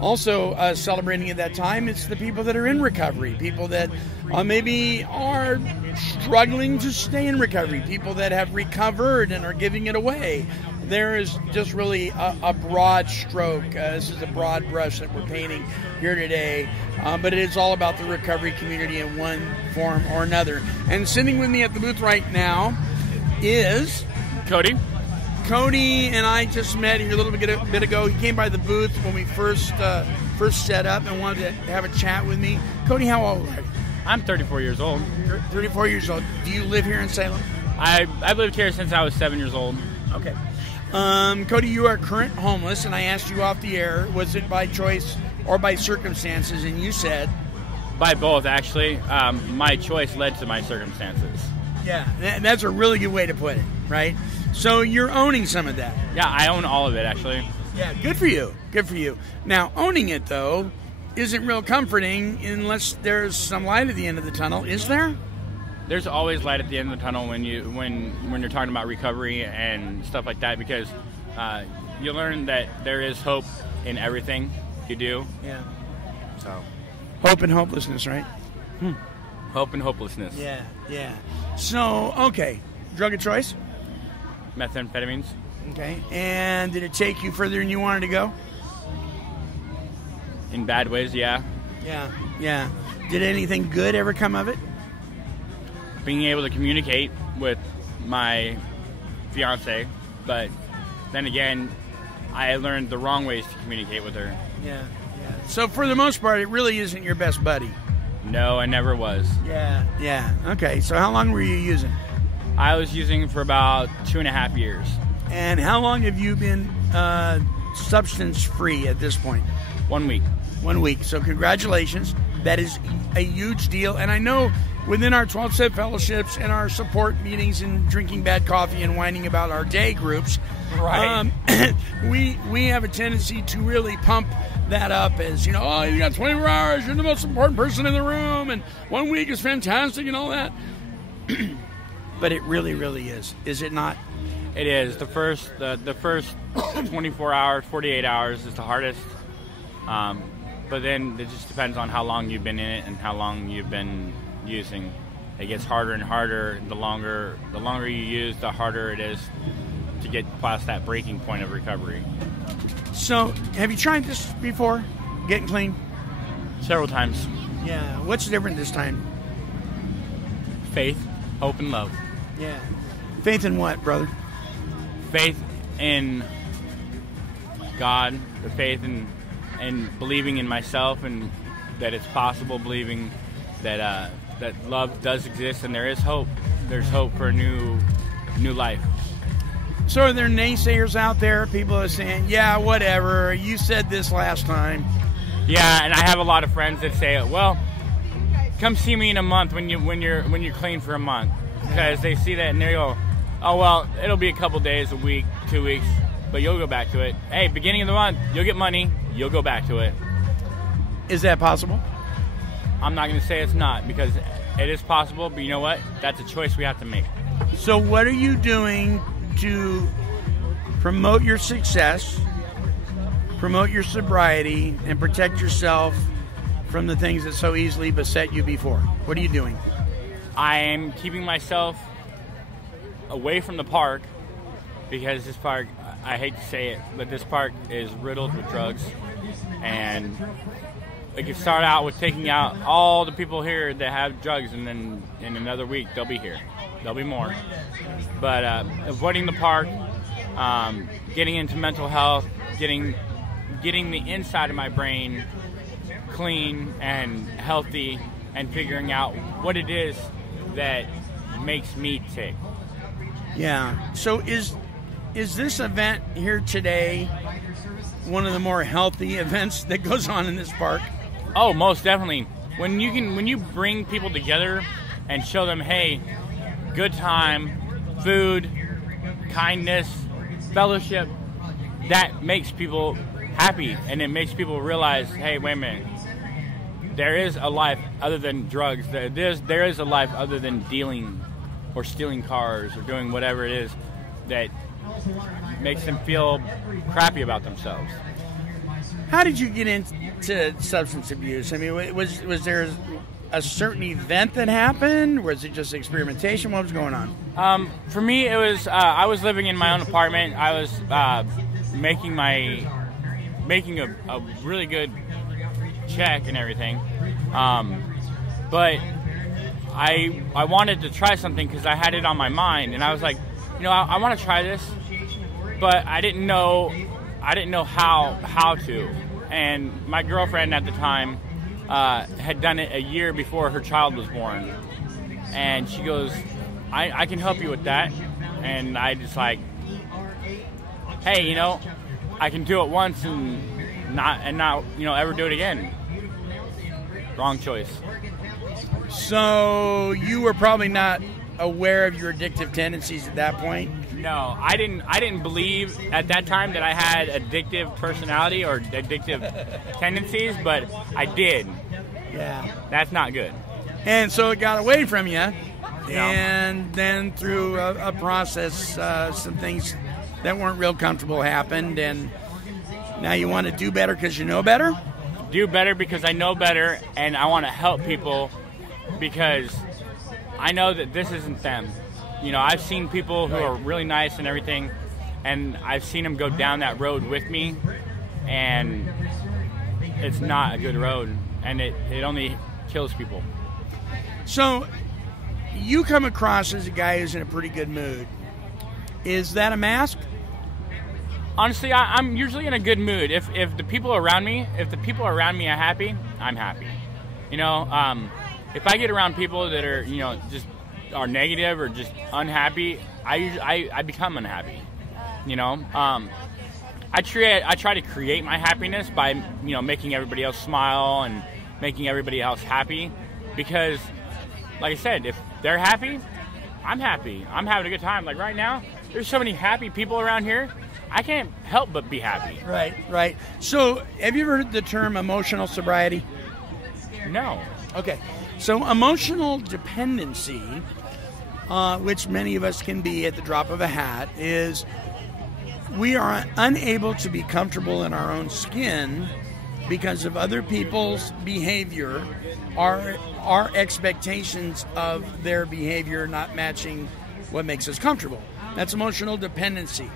Also celebrating at that time, it's the people that are in recovery, people that maybe are struggling to stay in recovery, people that have recovered and are giving it away. There is just really a broad stroke. This is a broad brush that we're painting here today, but it is all about the recovery community in one form or another. And sitting with me at the booth right now is Cody. Cody and I just met here a little bit ago. He came by the booth when we first set up and wanted to have a chat with me. Cody, how old are you? I'm 34 years old. 34 years old. Do you live here in Salem? I've lived here since I was 7 years old. Okay. Cody, you are current homeless, and I asked you off the air, was it by choice or by circumstances? And you said? By both, actually. My choice led to my circumstances. Yeah, that's a really good way to put it, right? So you're owning some of that. Yeah, I own all of it, actually. Yeah, good for you. Good for you. Now, owning it, though, isn't real comforting unless there's some light at the end of the tunnel. Is there? There's always light at the end of the tunnel when you're talking about recovery and stuff like that, because you learn that there is hope in everything you do. Yeah. So, hope and hopelessness, right? Hope and hopelessness. Yeah, yeah. So, okay, drug of choice? Methamphetamines. Okay, and did it take you further than you wanted to go? In bad ways, yeah. Yeah, yeah. Did anything good ever come of it? Being able to communicate with my fiance, but then again, I learned the wrong ways to communicate with her. Yeah, yeah. So for the most part, it really isn't your best buddy. No, I never was. Yeah, yeah. Okay, so how long were you using? I was using for about 2.5 years. And how long have you been substance-free at this point? 1 week. 1 week. So congratulations. That is a huge deal. And I know within our 12-step fellowships and our support meetings and drinking bad coffee and whining about our day groups, Right. We have a tendency to really pump that up as, you know, oh, you got 24 hours, you're the most important person in the room, and 1 week is fantastic and all that. But it really, really is it not? It is. The first 24 hours, 48 hours is the hardest. But then it just depends on how long you've been in it and how long you've been using. It gets harder and harder. The longer you use, the harder it is to get past that breaking point of recovery. So, have you tried this before? Getting clean? Several times. Yeah. What's different this time? Faith, hope, and love. Yeah. Faith in what, brother? Faith in God, the faith in believing in myself and that it's possible, believing that that love does exist and there is hope. There's hope for a new life. So are there naysayers out there? People are saying, yeah, whatever, you said this last time. Yeah, and I have a lot of friends that say, well, come see me in a month when you're clean for a month. Because they see that and they go, oh, well, it'll be a couple days, a week, 2 weeks, but you'll go back to it. Hey, beginning of the month, you'll get money, you'll go back to it. Is that possible? I'm not going to say it's not, because it is possible, but you know what? That's a choice we have to make. So what are you doing to promote your success, promote your sobriety, and protect yourself from the things that so easily beset you before? What are you doing? I am keeping myself away from the park because this park, I hate to say it, but this park is riddled with drugs. And it can start out with taking out all the people here that have drugs, and then in another week they'll be here. There'll be more. But avoiding the park, getting into mental health, getting the inside of my brain clean and healthy, and figuring out what it is that makes me tick. Yeah. So is this event here today one of the more healthy events that goes on in this park? Oh, most definitely. When you bring people together and show them, hey, good time, food, kindness, fellowship, that makes people happy, and it makes people realize, hey, wait a minute, there is a life other than drugs. There is a life other than dealing or stealing cars or doing whatever it is that makes them feel crappy about themselves. How did you get into substance abuse? I mean, was there a certain event that happened? Was it just experimentation? What was going on? For me, it was I was living in my own apartment. I was making a really good check and everything, but I wanted to try something because I had it on my mind, and I was like, you know, I want to try this, but I didn't know how to. And my girlfriend at the time had done it a year before her child was born, and she goes, I can help you with that. And I just like, hey, you know, I can do it once and not you know, ever do it again. Wrong choice. So you were probably not aware of your addictive tendencies at that point? No, I didn't believe at that time that I had addictive personality or addictive tendencies, but I did. Yeah. That's not good. And so it got away from you, Yeah. and then through a process, some things that weren't real comfortable happened, and now you want to do better because you know better? Do better because I know better, and I want to help people because I know that this isn't them. You know, I've seen people who are really nice and everything, and I've seen them go down that road with me, and it's not a good road, and it only kills people. So you come across as a guy who's in a pretty good mood. Is that a mask? Honestly, I'm usually in a good mood. If the people around me are happy, I'm happy. You know, if I get around people that are, you know, just are negative or just unhappy, I become unhappy. You know, I try to create my happiness by, you know, making everybody else smile and making everybody else happy, because like I said, if they're happy, I'm happy. I'm having a good time. Like right now, there's so many happy people around here. I can't help but be happy. Right. So, have you ever heard the term emotional sobriety? No. Okay. So, emotional dependency, which many of us can be at the drop of a hat, is we are unable to be comfortable in our own skin because of other people's behavior, our expectations of their behavior not matching what makes us comfortable. That's emotional dependency.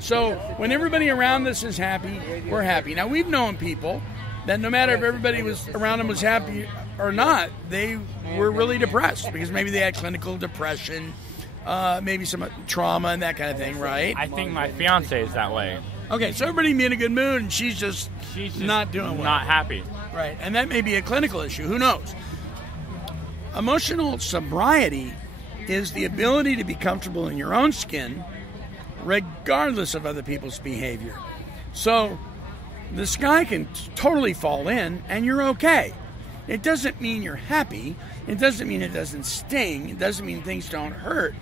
So when everybody around us is happy, we're happy. Now, we've known people that no matter if everybody was around them was happy or not, they were really depressed because maybe they had clinical depression, maybe some trauma and that kind of thing, right? I think my fiance is that way. Okay, so everybody can be in a good mood and she's just not doing well. Not happy. Right, and that may be a clinical issue. Who knows? Emotional sobriety is the ability to be comfortable in your own skin regardless of other people's behavior. So the sky can totally fall in and you're okay. It doesn't mean you're happy. It doesn't mean it doesn't sting. It doesn't mean things don't hurt.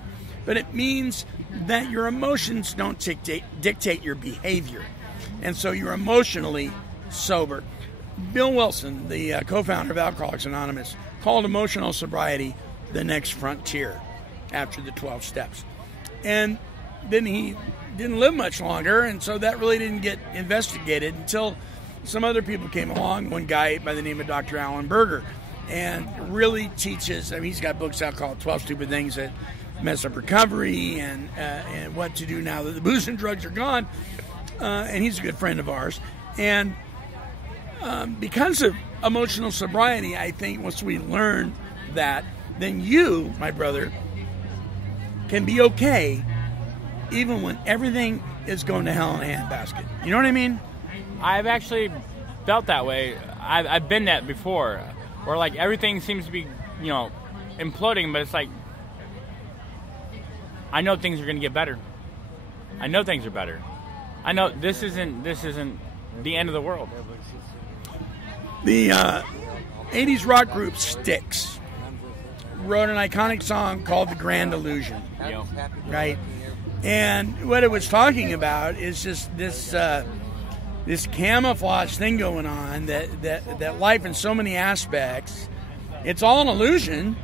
But it means that your emotions don't dictate your behavior. And so you're emotionally sober. Bill Wilson, the co-founder of Alcoholics Anonymous, called emotional sobriety the next frontier after the 12 steps. And then he didn't live much longer, and so that really didn't get investigated until some other people came along. One guy by the name of Dr. Alan Berger, and really teaches, he's got books out called 12 Stupid Things That Mess Up Recovery and what to do now that the booze and drugs are gone. And he's a good friend of ours. And because of emotional sobriety, I think once we learn that, then you, my brother, can be okay even when everything is going to hell in a handbasket. You know what I mean? I've actually felt that way. I've been that before, where like everything seems to be, imploding, but it's like I know things are going to get better. I know things are better. I know this isn't the end of the world. The 80s rock group Styx wrote an iconic song called The Grand Illusion. Yep. Right? And what it was talking about is just this camouflage thing going on, that life in so many aspects, it's all an illusion.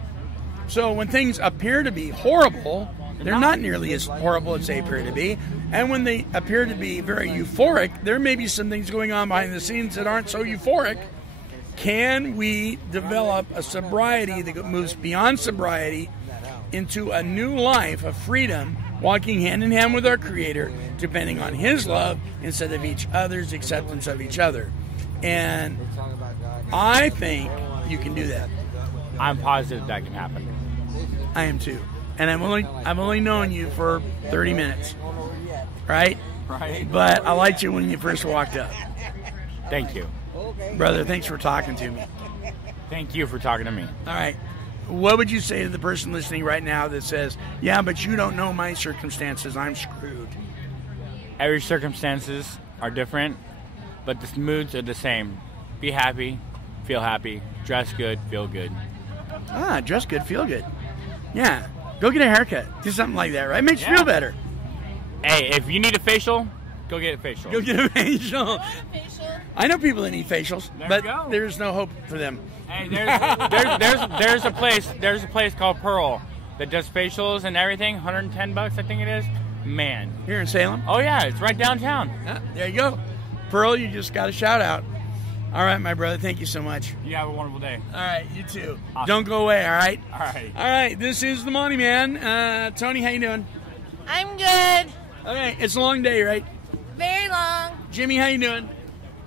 So when things appear to be horrible, they're not nearly as horrible as they appear to be. And when they appear to be very euphoric, there may be some things going on behind the scenes that aren't so euphoric. Can we develop a sobriety that moves beyond sobriety into a new life of freedom, walking hand in hand with our Creator, depending on His love instead of each other's acceptance of each other? And I think you can do that. I'm positive that can happen. I am too. And I've only known you for 30 minutes, right? Right. But I liked you when you first walked up. Thank you. Brother, thanks for talking to me. Thank you for talking to me. All right. What would you say to the person listening right now that says, yeah, but you don't know my circumstances, I'm screwed? Every circumstances are different, but the moods are the same. Be happy, feel happy, dress good, feel good. Dress good, feel good. Yeah. Go get a haircut. Do something like that, right? Makes you feel better. Hey, if you need a facial, go get a facial. Go get a facial. I know people that need facials, but there's no hope for them. Hey, there's a place called Pearl that does facials and everything. $110, I think it is. Man, here in Salem. Oh yeah, it's right downtown. Yeah, there you go, Pearl. You just got a shout out. All right, my brother. Thank you so much. You have a wonderful day. All right, you too. Awesome. Don't go away. All right. All right. All right. This is the Monty Man. Toni, how you doing? I'm good. Okay, it's a long day, right? Very long. Jimmy, how you doing?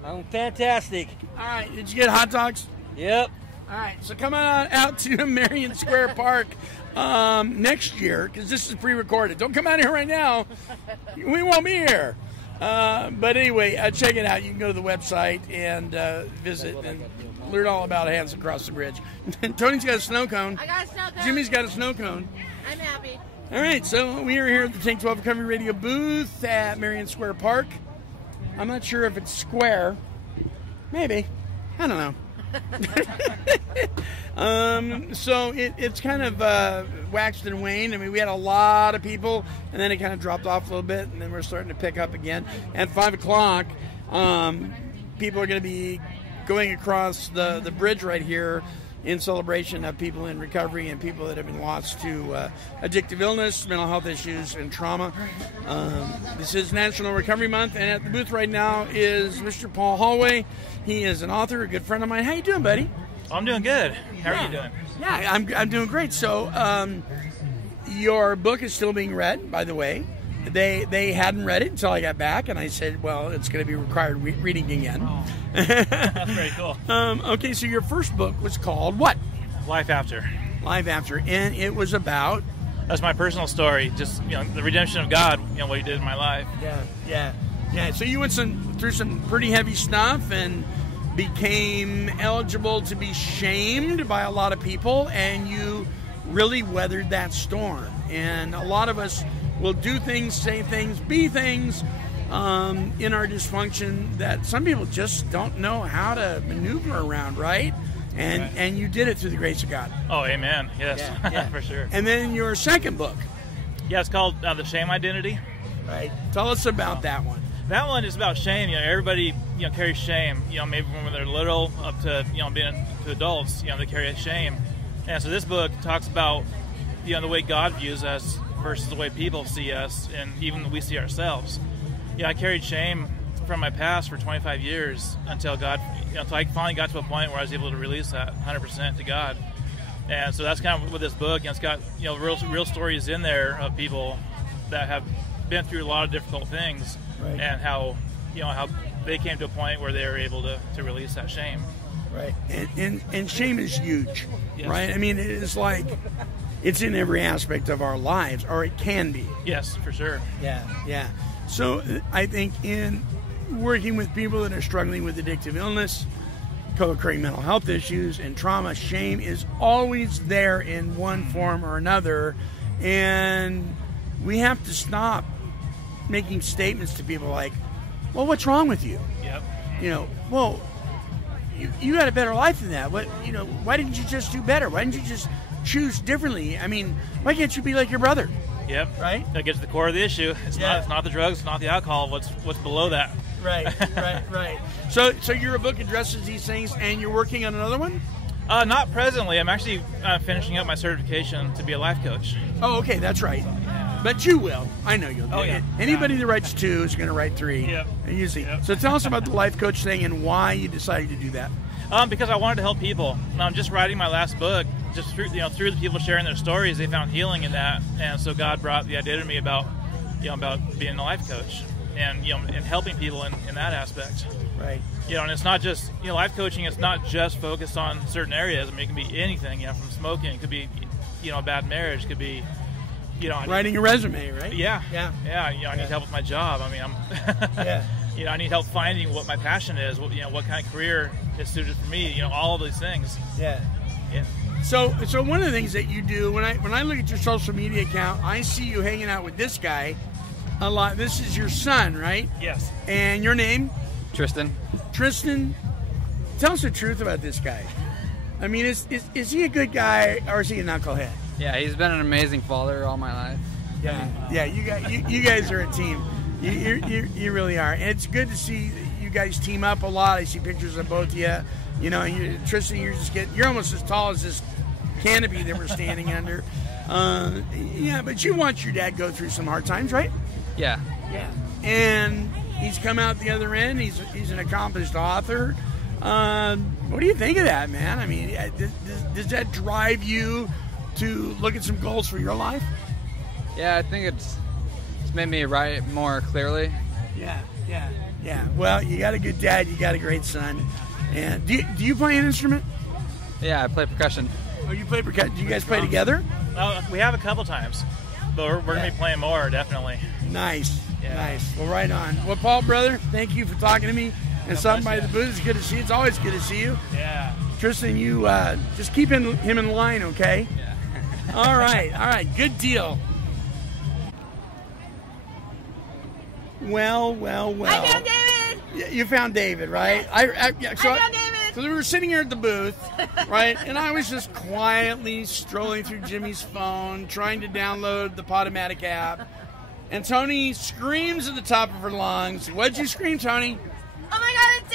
I'm fantastic. All right. Did you get hot dogs? Yep. All right. So come on out to Marion Square Park next year, because this is pre-recorded. Don't come out here right now. We won't be here. But anyway, check it out. You can go to the website and visit and learn all about Hands Across the Bridge. Tony's got a snow cone. I got a snow cone. Jimmy's got a snow cone. I'm happy. All right, so we are here at the Take 12 Recovery Radio booth at Marion Square Park. I'm not sure if it's square. Maybe. I don't know. So it's kind of waxed and waned. I mean, we had a lot of people, and then it kind of dropped off a little bit, and then we're starting to pick up again. At 5 o'clock, people are going to be going across the bridge right here in celebration of people in recovery and people that have been lost to addictive illness, mental health issues, and trauma. This is National Recovery Month, and at the booth right now is Mr. Paul Hallway. He is an author, a good friend of mine. How you doing, buddy? I'm doing good. How are you doing? Yeah, I'm doing great. So, your book is still being read, by the way. They hadn't read it until I got back, and I said, well, it's going to be required reading again. Oh. That's very cool. Okay, so your first book was called what? Life After. Life After, and it was about? That's my personal story, just the redemption of God, what He did in my life. Yeah. So you went through some pretty heavy stuff and became eligible to be shamed by a lot of people, and you really weathered that storm. And a lot of us will do things, say things, be things in our dysfunction that some people just don't know how to maneuver around, right? And you did it through the grace of God. Oh, amen. Yes, yeah. For sure. And then your second book. Yeah, it's called The Shame Identity. Right. Tell us about that one. That one is about shame. Everybody carries shame. Maybe when they're little up to being to adults. They carry shame. And so this book talks about the way God views us versus the way people see us, and even we see ourselves. I carried shame from my past for 25 years until God, until I finally got to a point where I was able to release that 100% to God. And so that's kind of with this book. It's got real stories in there of people that have been through a lot of difficult things, right. And how they came to a point where they were able to release that shame. Right. And shame is huge, yes. Right? I mean, it is like it's in every aspect of our lives, or it can be. Yes, for sure. Yeah. So I think in working with people that are struggling with addictive illness, co-occurring mental health issues, and trauma, shame is always there in one form or another, and we have to stop making statements to people like, well, what's wrong with you? Yep. Well, you had a better life than that. Why didn't you just do better? Why didn't you just choose differently? I mean, why can't you be like your brother? Yep. Right? That gets to the core of the issue. It's not the drugs, it's not the alcohol. What's below that? Right. So your book addresses these things, and you're working on another one? Not presently. I'm actually finishing up my certification to be a life coach. Oh, okay, that's right. But you will. I know you'll. Oh, yeah. Anybody that writes 2 is going to write 3. Yep. Usually. Yep. So tell us about the life coach thing and why you decided to do that. Because I wanted to help people. Just writing my last book, just through the people sharing their stories, they found healing in that, and so God brought the idea to me about being a life coach and and helping people in that aspect. Right. And it's not just life coaching. It's not just focused on certain areas. I mean, it can be anything. From smoking, it could be a bad marriage, it could be writing a resume, right? Yeah. I need help with my job. I mean, I need help finding what my passion is. What kind of career is suited for me. All of these things. Yeah. So one of the things that you do when I look at your social media account, I see you hanging out with this guy a lot. This is your son, right? Yes. And your name? Tristan. Tristan, tell us the truth about this guy. I mean, is he a good guy or is he a knucklehead? Yeah, he's been an amazing father all my life. Yeah. You guys are a team. You really are, and it's good to see you guys team up a lot. I see pictures of both of you. Tristan, you're almost as tall as this canopy that we're standing under. But you watched your dad go through some hard times, right? Yeah. And he's come out the other end. He's an accomplished author. What do you think of that, man? I mean, does that drive you to look at some goals for your life? Yeah, I think it's made me write more clearly. Yeah. Well, you got a good dad. You got a great son. And do you play an instrument? Yeah, I play percussion. Oh, you play percussion? Do you guys play together? We have a couple times, but we're going to be playing more, definitely. Nice. Yeah. Nice. Well, right on. Well, Paul, brother, thank you for talking to me. And stopping by the booth. It's good to see you. It's always good to see you. Yeah. Tristan, you just keep him in line, okay? Yeah. All right. Good deal. Well. I found David! You found David, right? Yes. I found David! because we were sitting here at the booth, right? And I was just quietly strolling through Jimmy's phone, trying to download the Podomatic app. And Toni screams at the top of her lungs. What'd you scream, Toni? Oh my God, it's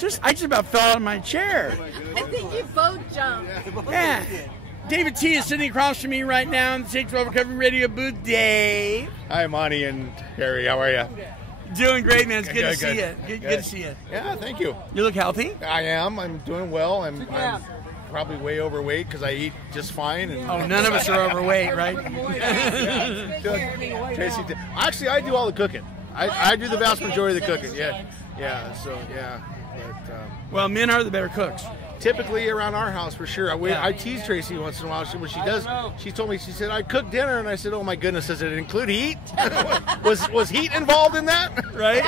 David! I just about fell out of my chair. I think you both jumped. Yeah. David T is sitting across from me right now in the Take 12 Recovery Radio booth. Dave. Hi, Monty and Harry. How are you? Doing great, man. It's good to see you. Good to see you. Yeah, thank you. You look healthy. I am. I'm doing well. I'm probably way overweight because I eat just fine. And none of us are overweight, right? Tracy, actually, I do all the cooking. I do the vast majority of the cooking. Yeah. So yeah. But, well, men are the better cooks. Typically around our house, for sure. I tease Tracy once in a while. When she does, she told me, she said, I cook dinner. And I said, oh, my goodness, does it include heat? was heat involved in that? Right.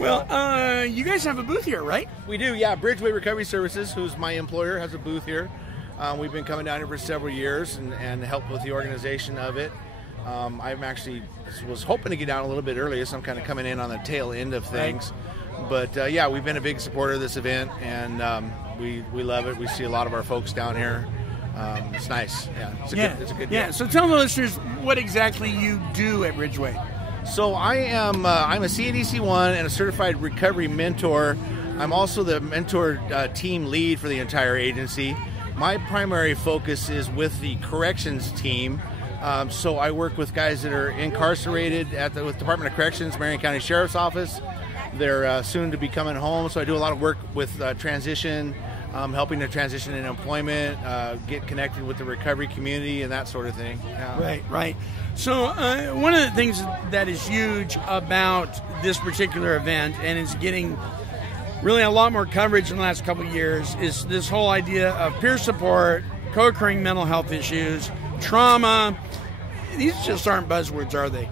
Well, you guys have a booth here, right? We do, yeah. Bridgeway Recovery Services, who's my employer, has a booth here. We've been coming down here for several years and helped with the organization of it. I was hoping to get down a little bit earlier, so I'm kind of coming in on the tail end of things. Right. But, yeah, we've been a big supporter of this event, and we love it. We see a lot of our folks down here. It's nice. Yeah, it's a good deal. So tell the listeners what exactly you do at Bridgeway. So I'm a CADC1 and a certified recovery mentor. I'm also the mentor team lead for the entire agency. My primary focus is with the corrections team. So I work with guys that are incarcerated with Department of Corrections, Marion County Sheriff's Office. They're soon to be coming home, so I do a lot of work with transition, helping to transition in employment, get connected with the recovery community and that sort of thing. Yeah. Right. So one of the things that is huge about this particular event, and is getting really a lot more coverage in the last couple of years, is this whole idea of peer support, co-occurring mental health issues, trauma. These just aren't buzzwords, are they?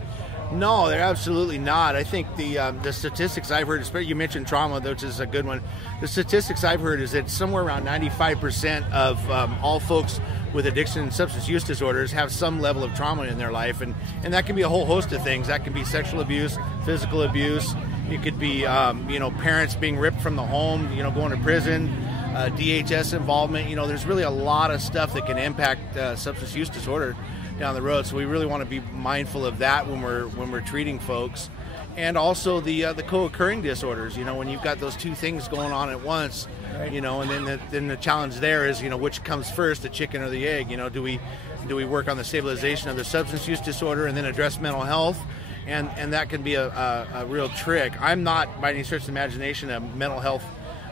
No, they're absolutely not. I think the statistics I've heard, especially you mentioned trauma, which is a good one. The statistics I've heard is that somewhere around 95% of all folks with addiction and substance use disorders have some level of trauma in their life, and that can be a whole host of things. That can be sexual abuse, physical abuse. It could be parents being ripped from the home, going to prison, DHS involvement. There's really a lot of stuff that can impact substance use disorder down the road, so we really want to be mindful of that when we're treating folks, and also the co-occurring disorders. When you've got those two things going on at once, right. And then the challenge there is which comes first, the chicken or the egg? Do we work on the stabilization of the substance use disorder and then address mental health? And that can be a real trick. I'm not by any stretch of the imagination a mental health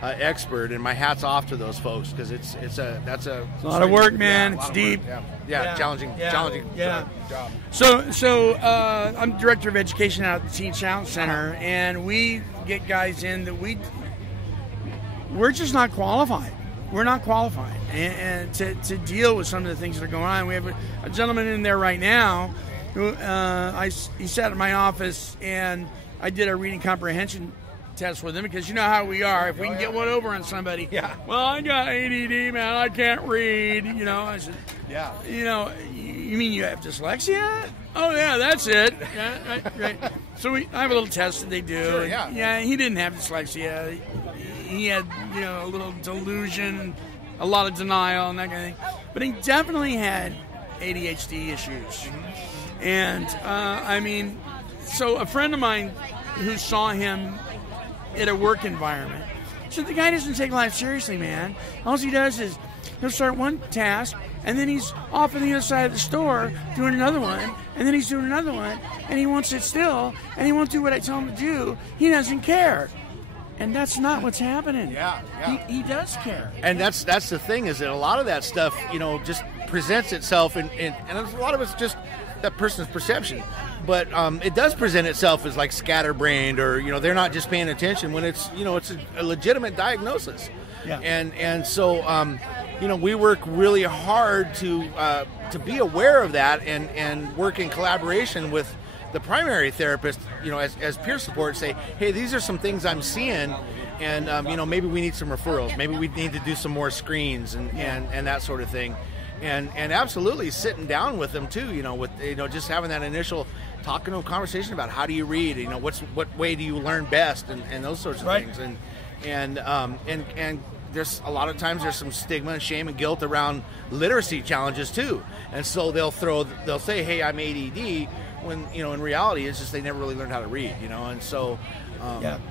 expert, and my hat's off to those folks, because that's a lot of work, man. It's deep. Challenging job. So I'm director of education out at the Teen Challenge Center, and we get guys in that we're just not qualified. We're not qualified, and to deal with some of the things that are going on. We have a gentleman in there right now who he sat in my office, and I did a reading comprehension test with him, because you know how we are. If we can get one over on somebody, well, I got ADD, man, I can't read. I said, you mean you have dyslexia? Oh yeah, that's it. Yeah, right. So I have a little test that they do. Sure, he didn't have dyslexia. He had a little delusion, a lot of denial, and that kind of thing. But he definitely had ADHD issues. And so a friend of mine who saw him in a work environment said, the guy doesn't take life seriously, man. All he does is he'll start one task, and then he's off on the other side of the store doing another one, and then he's doing another one, and he won't sit still, and he won't do what I tell him to do. He doesn't care. And that's not what's happening. He does care. And that's the thing, is that a lot of that stuff, just presents itself, and a lot of it's just that person's perception. But it does present itself as like scatterbrained, or they're not just paying attention, when it's it's a legitimate diagnosis. And so we work really hard to be aware of that, and work in collaboration with the primary therapist, as peer support, say, hey, these are some things I'm seeing, and maybe we need some referrals, maybe we need to do some more screens and that sort of thing. and absolutely sitting down with them too, with just having that initial talking to a conversation about how do you read, what way do you learn best, and those sorts of things, and there's a lot of times there's some stigma and shame and guilt around literacy challenges too, and so they'll say, hey, I'm ADD, when in reality it's just they never really learned how to read, and so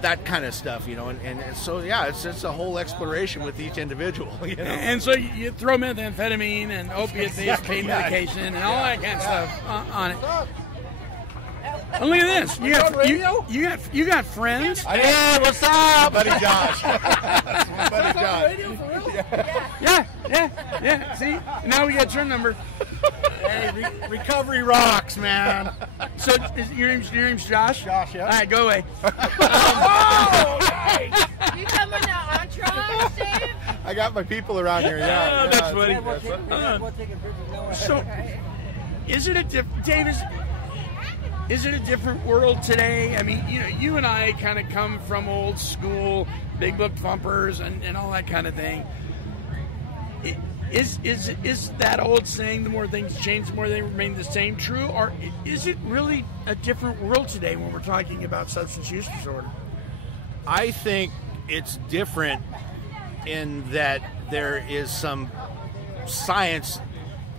that kind of stuff, and so it's a whole exploration with each individual, And so you throw methamphetamine and opiate-based pain medication and all that kind of stuff on it. And look at this. You got friends. Hey, what's up, buddy Josh? Buddy Josh. Yeah. See, now we got your number. Hey, recovery rocks, man. So your name's Josh? Josh, yeah. All right, go away. You come in the entourage, Dave? I got my people around here. Yeah, that's funny. So, is it a different world today? I mean, you and I kind of come from old school big book thumpers and all that kind of thing. Is that old saying, the more things change, the more they remain the same, true? Or is it really a different world today when we're talking about substance use disorder? I think it's different in that there is some science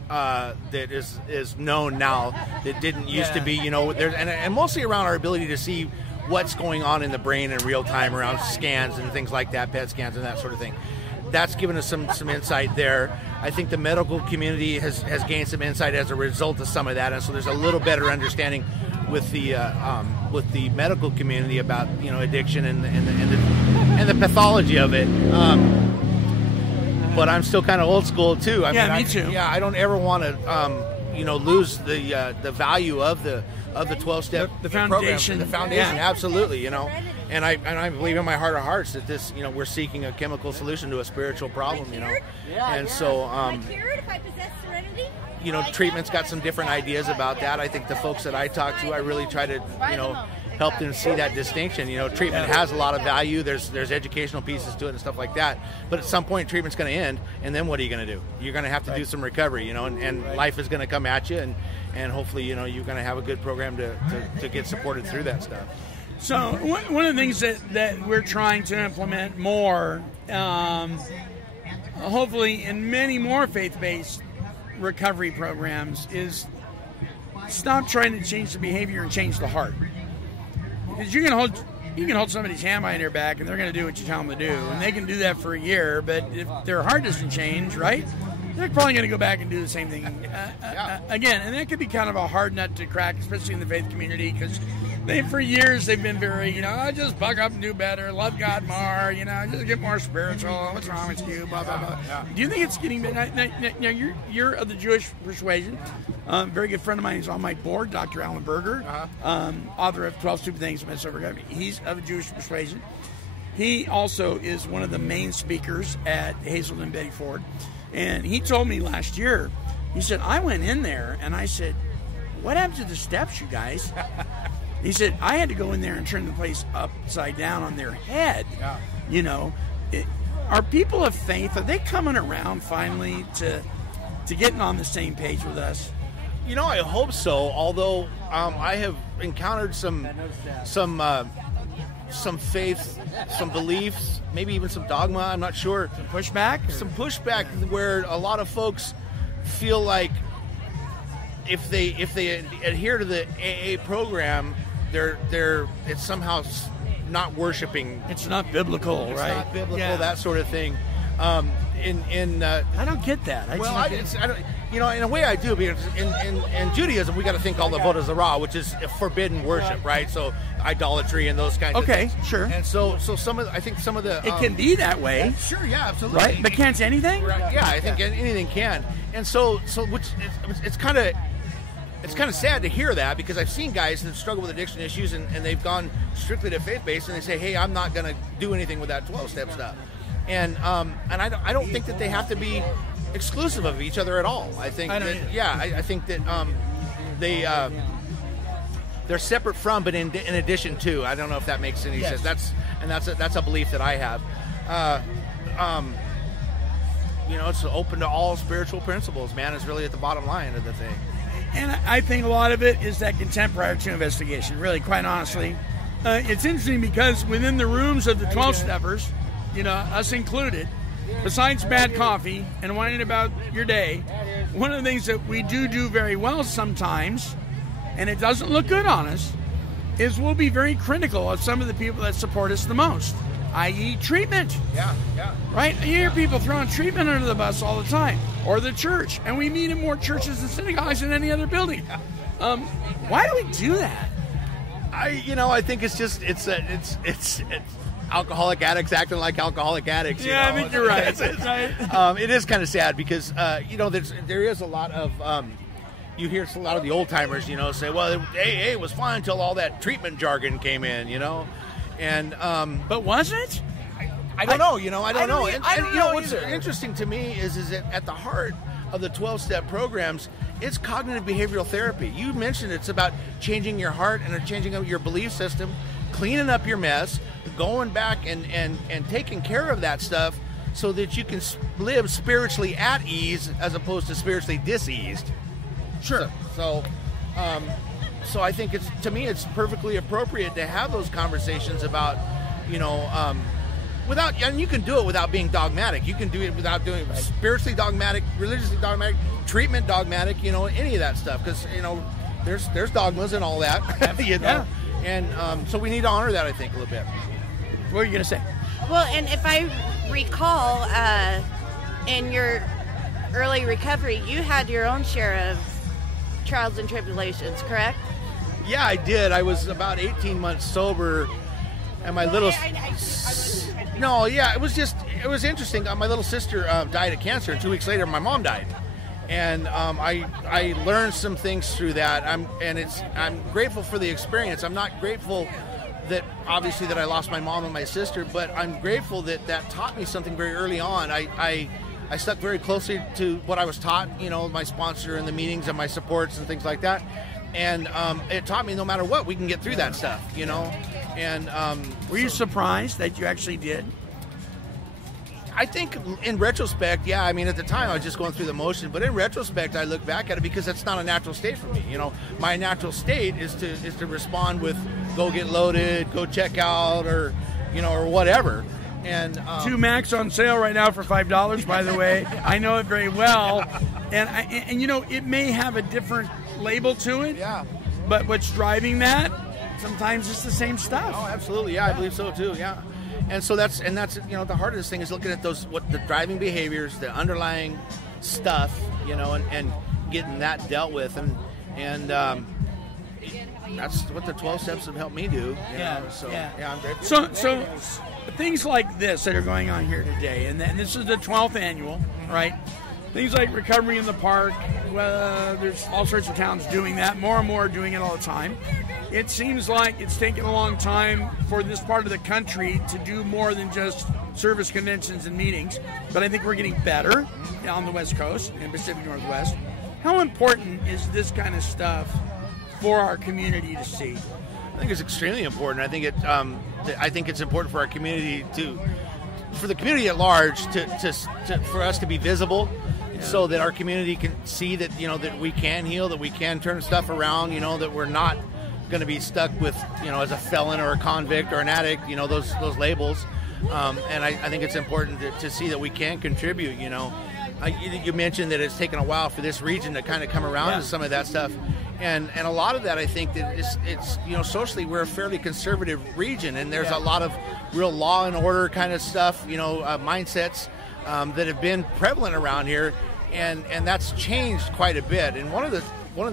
that is known now that didn't used to be, and mostly around our ability to see what's going on in the brain in real time around scans and things like that, PET scans and that sort of thing. That's given us some insight there. I think the medical community has gained some insight as a result of some of that, and so there's a little better understanding with the medical community about addiction and the pathology of it. But I'm still kind of old school too. Me too. Yeah, I don't ever want to lose the value of the 12-step the foundation. The foundation, absolutely. And I believe in my heart of hearts that this, we're seeking a chemical solution to a spiritual problem, and so treatment's got some different ideas about that. I think the folks that I talk to, I really try to help them see that distinction. Treatment has a lot of value. There's educational pieces to it and stuff like that. But at some point, treatment's going to end, and then what are you going to do? You're going to have to do some recovery, and life is going to come at you, and hopefully, you're going to have a good program to get supported through that stuff. So one of the things that we're trying to implement more, hopefully in many more faith-based recovery programs, is stop trying to change the behavior and change the heart. Because you can hold somebody's hand behind their back and they're going to do what you tell them to do, and they can do that for a year. But if their heart doesn't change, right, they're probably going to go back and do the same thing again. And that could be kind of a hard nut to crack, especially in the faith community, because for years they've been very, just buck up and do better, love God more, just get more spiritual. What's wrong with you? Blah blah blah. Yeah. Do you think it's getting better? Now you're of the Jewish persuasion. Very good friend of mine is on my board, Dr. Alan Berger, author of 12 Stupid Things About Recovery. He's of the Jewish persuasion. He also is one of the main speakers at Hazelden Betty Ford, and he told me last year. He said, I went in there and I said, "What happened to the steps, you guys?" He said, I had to go in there and turn the place upside down on their head. Yeah. Are people of faith, are they coming around finally to getting on the same page with us? I hope so, although I have encountered some faith, some beliefs, maybe even some dogma, I'm not sure. Some pushback? Some pushback where a lot of folks feel like if they adhere to the AA program, it's somehow not worshiping. It's not biblical, it's right? It's not biblical, that sort of thing. I don't get that. I don't. In a way I do, because in Judaism we got to think all the Avodah Zarah, which is forbidden worship, right? So idolatry and those kinds of things. Okay, sure. And so I think some of the it can be that way. Sure, yeah, absolutely. Right, but can't say anything. Yeah, I think anything can. And so which it's kind of sad to hear that, because I've seen guys that struggle with addiction issues and they've gone strictly to faith-based and they say, hey, I'm not going to do anything with that 12-step stuff. And I don't think that they have to be exclusive of each other at all. I think I think that they're separate from, but in addition to. I don't know if that makes any sense. That's a belief that I have. it's open to all spiritual principles, man, is really at the bottom line of the thing. And I think a lot of it is that contempt prior to investigation, really, quite honestly. It's interesting because within the rooms of the 12-steppers, us included, besides bad coffee and whining about your day, one of the things that we do very well sometimes, and it doesn't look good on us, is we'll be very critical of some of the people that support us the most, i.e. treatment. Yeah. Right? You hear people throwing treatment under the bus all the time, or the church, and we meet in more churches and synagogues than any other building. Why do we do that? I think it's just it's alcoholic addicts acting like alcoholic addicts. Yeah, I think you're right. It is kind of sad because there is a lot of you hear a lot of the old timers say, well, AA was fine until all that treatment jargon came in, and but was it? I don't know. I don't know. What's either. interesting to me is that at the heart of the 12-step programs, it's cognitive behavioral therapy. You mentioned it's about changing your heart and changing up your belief system, cleaning up your mess, going back and taking care of that stuff so that you can live spiritually at ease as opposed to spiritually diseased. Sure. So I think it's perfectly appropriate to have those conversations about, and you can do it without being dogmatic. You can do it without doing spiritually dogmatic, religiously dogmatic, treatment dogmatic, any of that stuff. Because, there's dogmas and all that, Yeah. And so we need to honor that, I think, a little bit. What are you going to say? Well, and if I recall, in your early recovery, you had your own share of trials and tribulations, correct? Yeah, I did. I was about 18 months sober, and my little... No, yeah, it was interesting. My little sister died of cancer, and 2 weeks later, my mom died. And I learned some things through that. I'm grateful for the experience. I'm not grateful that obviously that I lost my mom and my sister, but I'm grateful that taught me something very early on. I stuck very closely to what I was taught, my sponsor and the meetings and my supports and things like that. And it taught me no matter what, we can get through that stuff, And were you surprised that you actually did? I think in retrospect, yeah. I mean, at the time I was just going through the motion, but in retrospect, I look back at it because that's not a natural state for me. My natural state is to respond with go get loaded, go check out, or whatever. And 2 Max on sale right now for $5. By the way, I know it very well, and it may have a different label to it. Yeah. But what's driving that? Sometimes it's the same stuff. Oh, absolutely. Yeah, I believe so too. Yeah. And so that's the heart of this thing is looking at what the driving behaviors, the underlying stuff, and getting that dealt with, and that's what the 12 steps have helped me do. I'm grateful. So things like this that are going on here today, and this is the 12th annual, right? Things like Recovery in the Park, there's all sorts of towns doing that. More and more are doing it all the time. It seems like it's taken a long time for this part of the country to do more than just service conventions and meetings. But I think we're getting better on the West Coast and Pacific Northwest. How important is this kind of stuff for our community to see? I think it's extremely important. I think it's important for our community for the community at large for us to be visible. So that our community can see that that we can heal, that we can turn stuff around, that we're not going to be stuck with as a felon or a convict or an addict, those labels. And I think it's important to see that we can contribute. You mentioned that it's taken a while for this region to kind of come around to some of that stuff, and a lot of that I think that it's socially we're a fairly conservative region, and there's a lot of real law and order kind of stuff, mindsets that have been prevalent around here. And that's changed quite a bit. And one of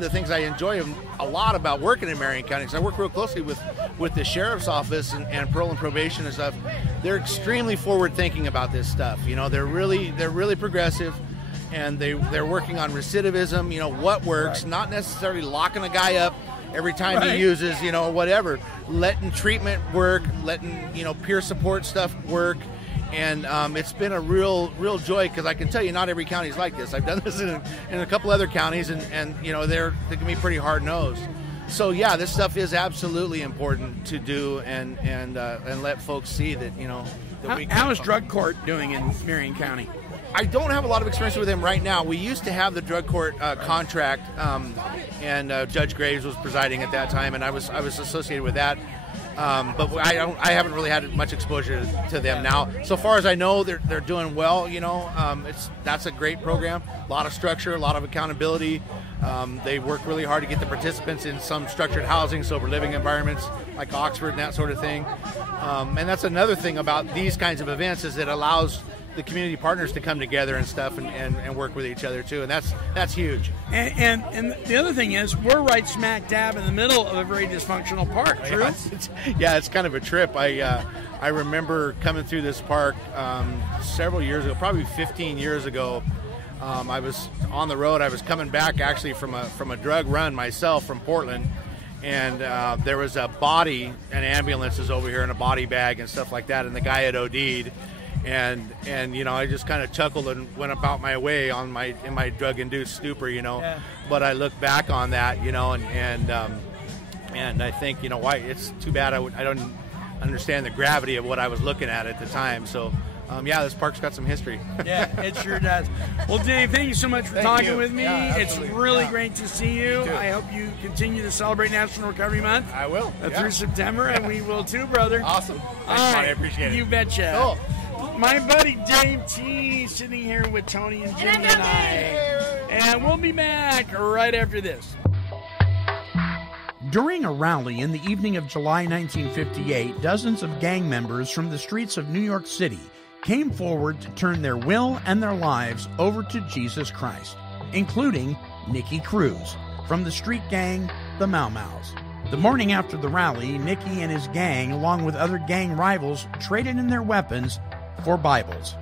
the things I enjoy a lot about working in Marion County, because I work real closely with the sheriff's office and parole and probation and stuff. They're extremely forward thinking about this stuff. They're really progressive, and they're working on recidivism. What works, not necessarily locking a guy up every time he uses whatever. Letting treatment work, letting peer support stuff work. And it's been a real joy, because I can tell you not every county is like this. I've done this in a couple other counties, and they can be pretty hard-nosed. So yeah, this stuff is absolutely important to do, and let folks see that that we can. How is drug court doing in Marion County? I don't have a lot of experience with him right now. We used to have the drug court contract, and Judge Graves was presiding at that time, and I was associated with that. But I haven't really had much exposure to them now. So far as I know, they're doing well. That's a great program. A lot of structure, a lot of accountability. They work really hard to get the participants in some structured housing, sober living environments like Oxford and that sort of thing. And that's another thing about these kinds of events is it allows the community partners to come together and stuff and work with each other too, and that's huge. And the other thing is we're right smack dab in the middle of a very dysfunctional park. True? It's kind of a trip. I remember coming through this park several years ago, probably 15 years ago. I was on the road. I was coming back actually from a drug run myself from Portland, and there was a body, an ambulance is over here in a body bag and stuff like that, and the guy had OD'd. And I just kind of chuckled and went about my way in my drug-induced stupor, Yeah. But I look back on that, and I think, why it's too bad I don't understand the gravity of what I was looking at the time. So, this park's got some history. Yeah, it sure does. Well, Dave, thank you so much for talking with me. Yeah, it's really great to see you. I hope you continue to celebrate National Recovery Month. I will. Through September, and we will too, brother. Awesome. All Thanks, right. Monty. I appreciate it. You betcha. Cool. My buddy Dave T sitting here with Toni and Jimmy and I. And we'll be back right after this. During a rally in the evening of July 1958, dozens of gang members from the streets of New York City came forward to turn their will and their lives over to Jesus Christ, including Nicky Cruz from the street gang, the Mau Mau's. The morning after the rally, Nicky and his gang, along with other gang rivals, traded in their weapons for Bibles.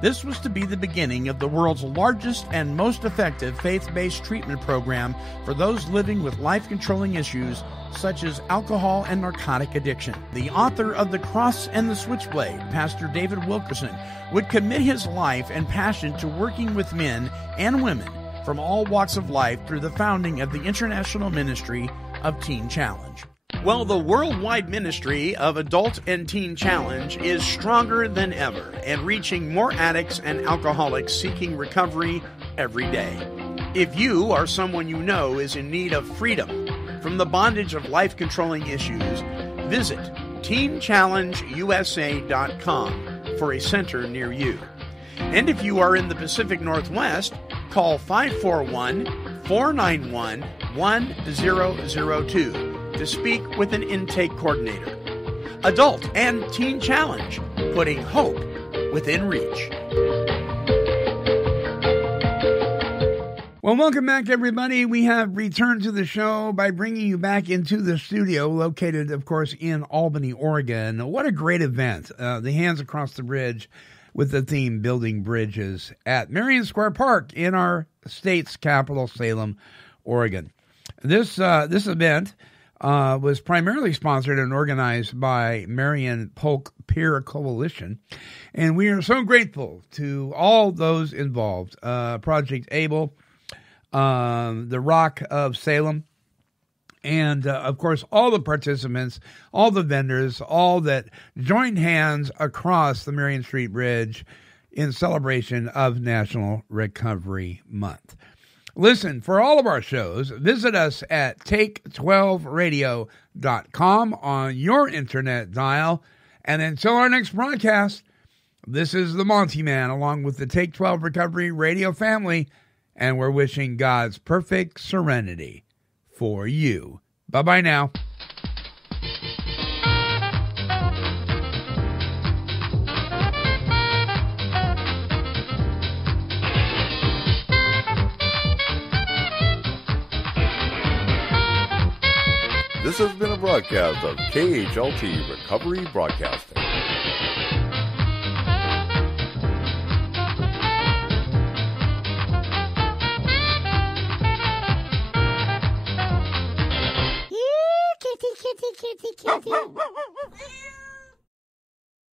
This was to be the beginning of the world's largest and most effective faith-based treatment program for those living with life-controlling issues such as alcohol and narcotic addiction. The author of The Cross and the Switchblade, Pastor David Wilkerson, would commit his life and passion to working with men and women from all walks of life through the founding of the International Ministry of Teen Challenge. Well, the worldwide ministry of Adult and Teen Challenge is stronger than ever and reaching more addicts and alcoholics seeking recovery every day. If you or someone you know is in need of freedom from the bondage of life-controlling issues, visit teenchallengeusa.com for a center near you. And if you are in the Pacific Northwest, call 541-491-1002 to speak with an intake coordinator. Adult and Teen Challenge, putting hope within reach. Well, welcome back, everybody. We have returned to the show by bringing you back into the studio, located, of course, in Albany, Oregon. What a great event. The Hands Across the Bridge with the theme Building Bridges at Marion Square Park in our state's capital, Salem, Oregon. This event was primarily sponsored and organized by Marion Polk Peer Coalition, and we are so grateful to all those involved. Project Able, the Rock of Salem, and, of course, all the participants, all the vendors, all that joined hands across the Marion Street Bridge in celebration of National Recovery Month. Listen, for all of our shows, visit us at take12radio.com on your internet dial. And until our next broadcast, this is the Monty Man along with the Take 12 Recovery Radio family, and we're wishing God's perfect serenity for you. Bye-bye now. This has been a broadcast of KHLT Recovery Broadcasting. Kitty, kitty, kitty, kitty.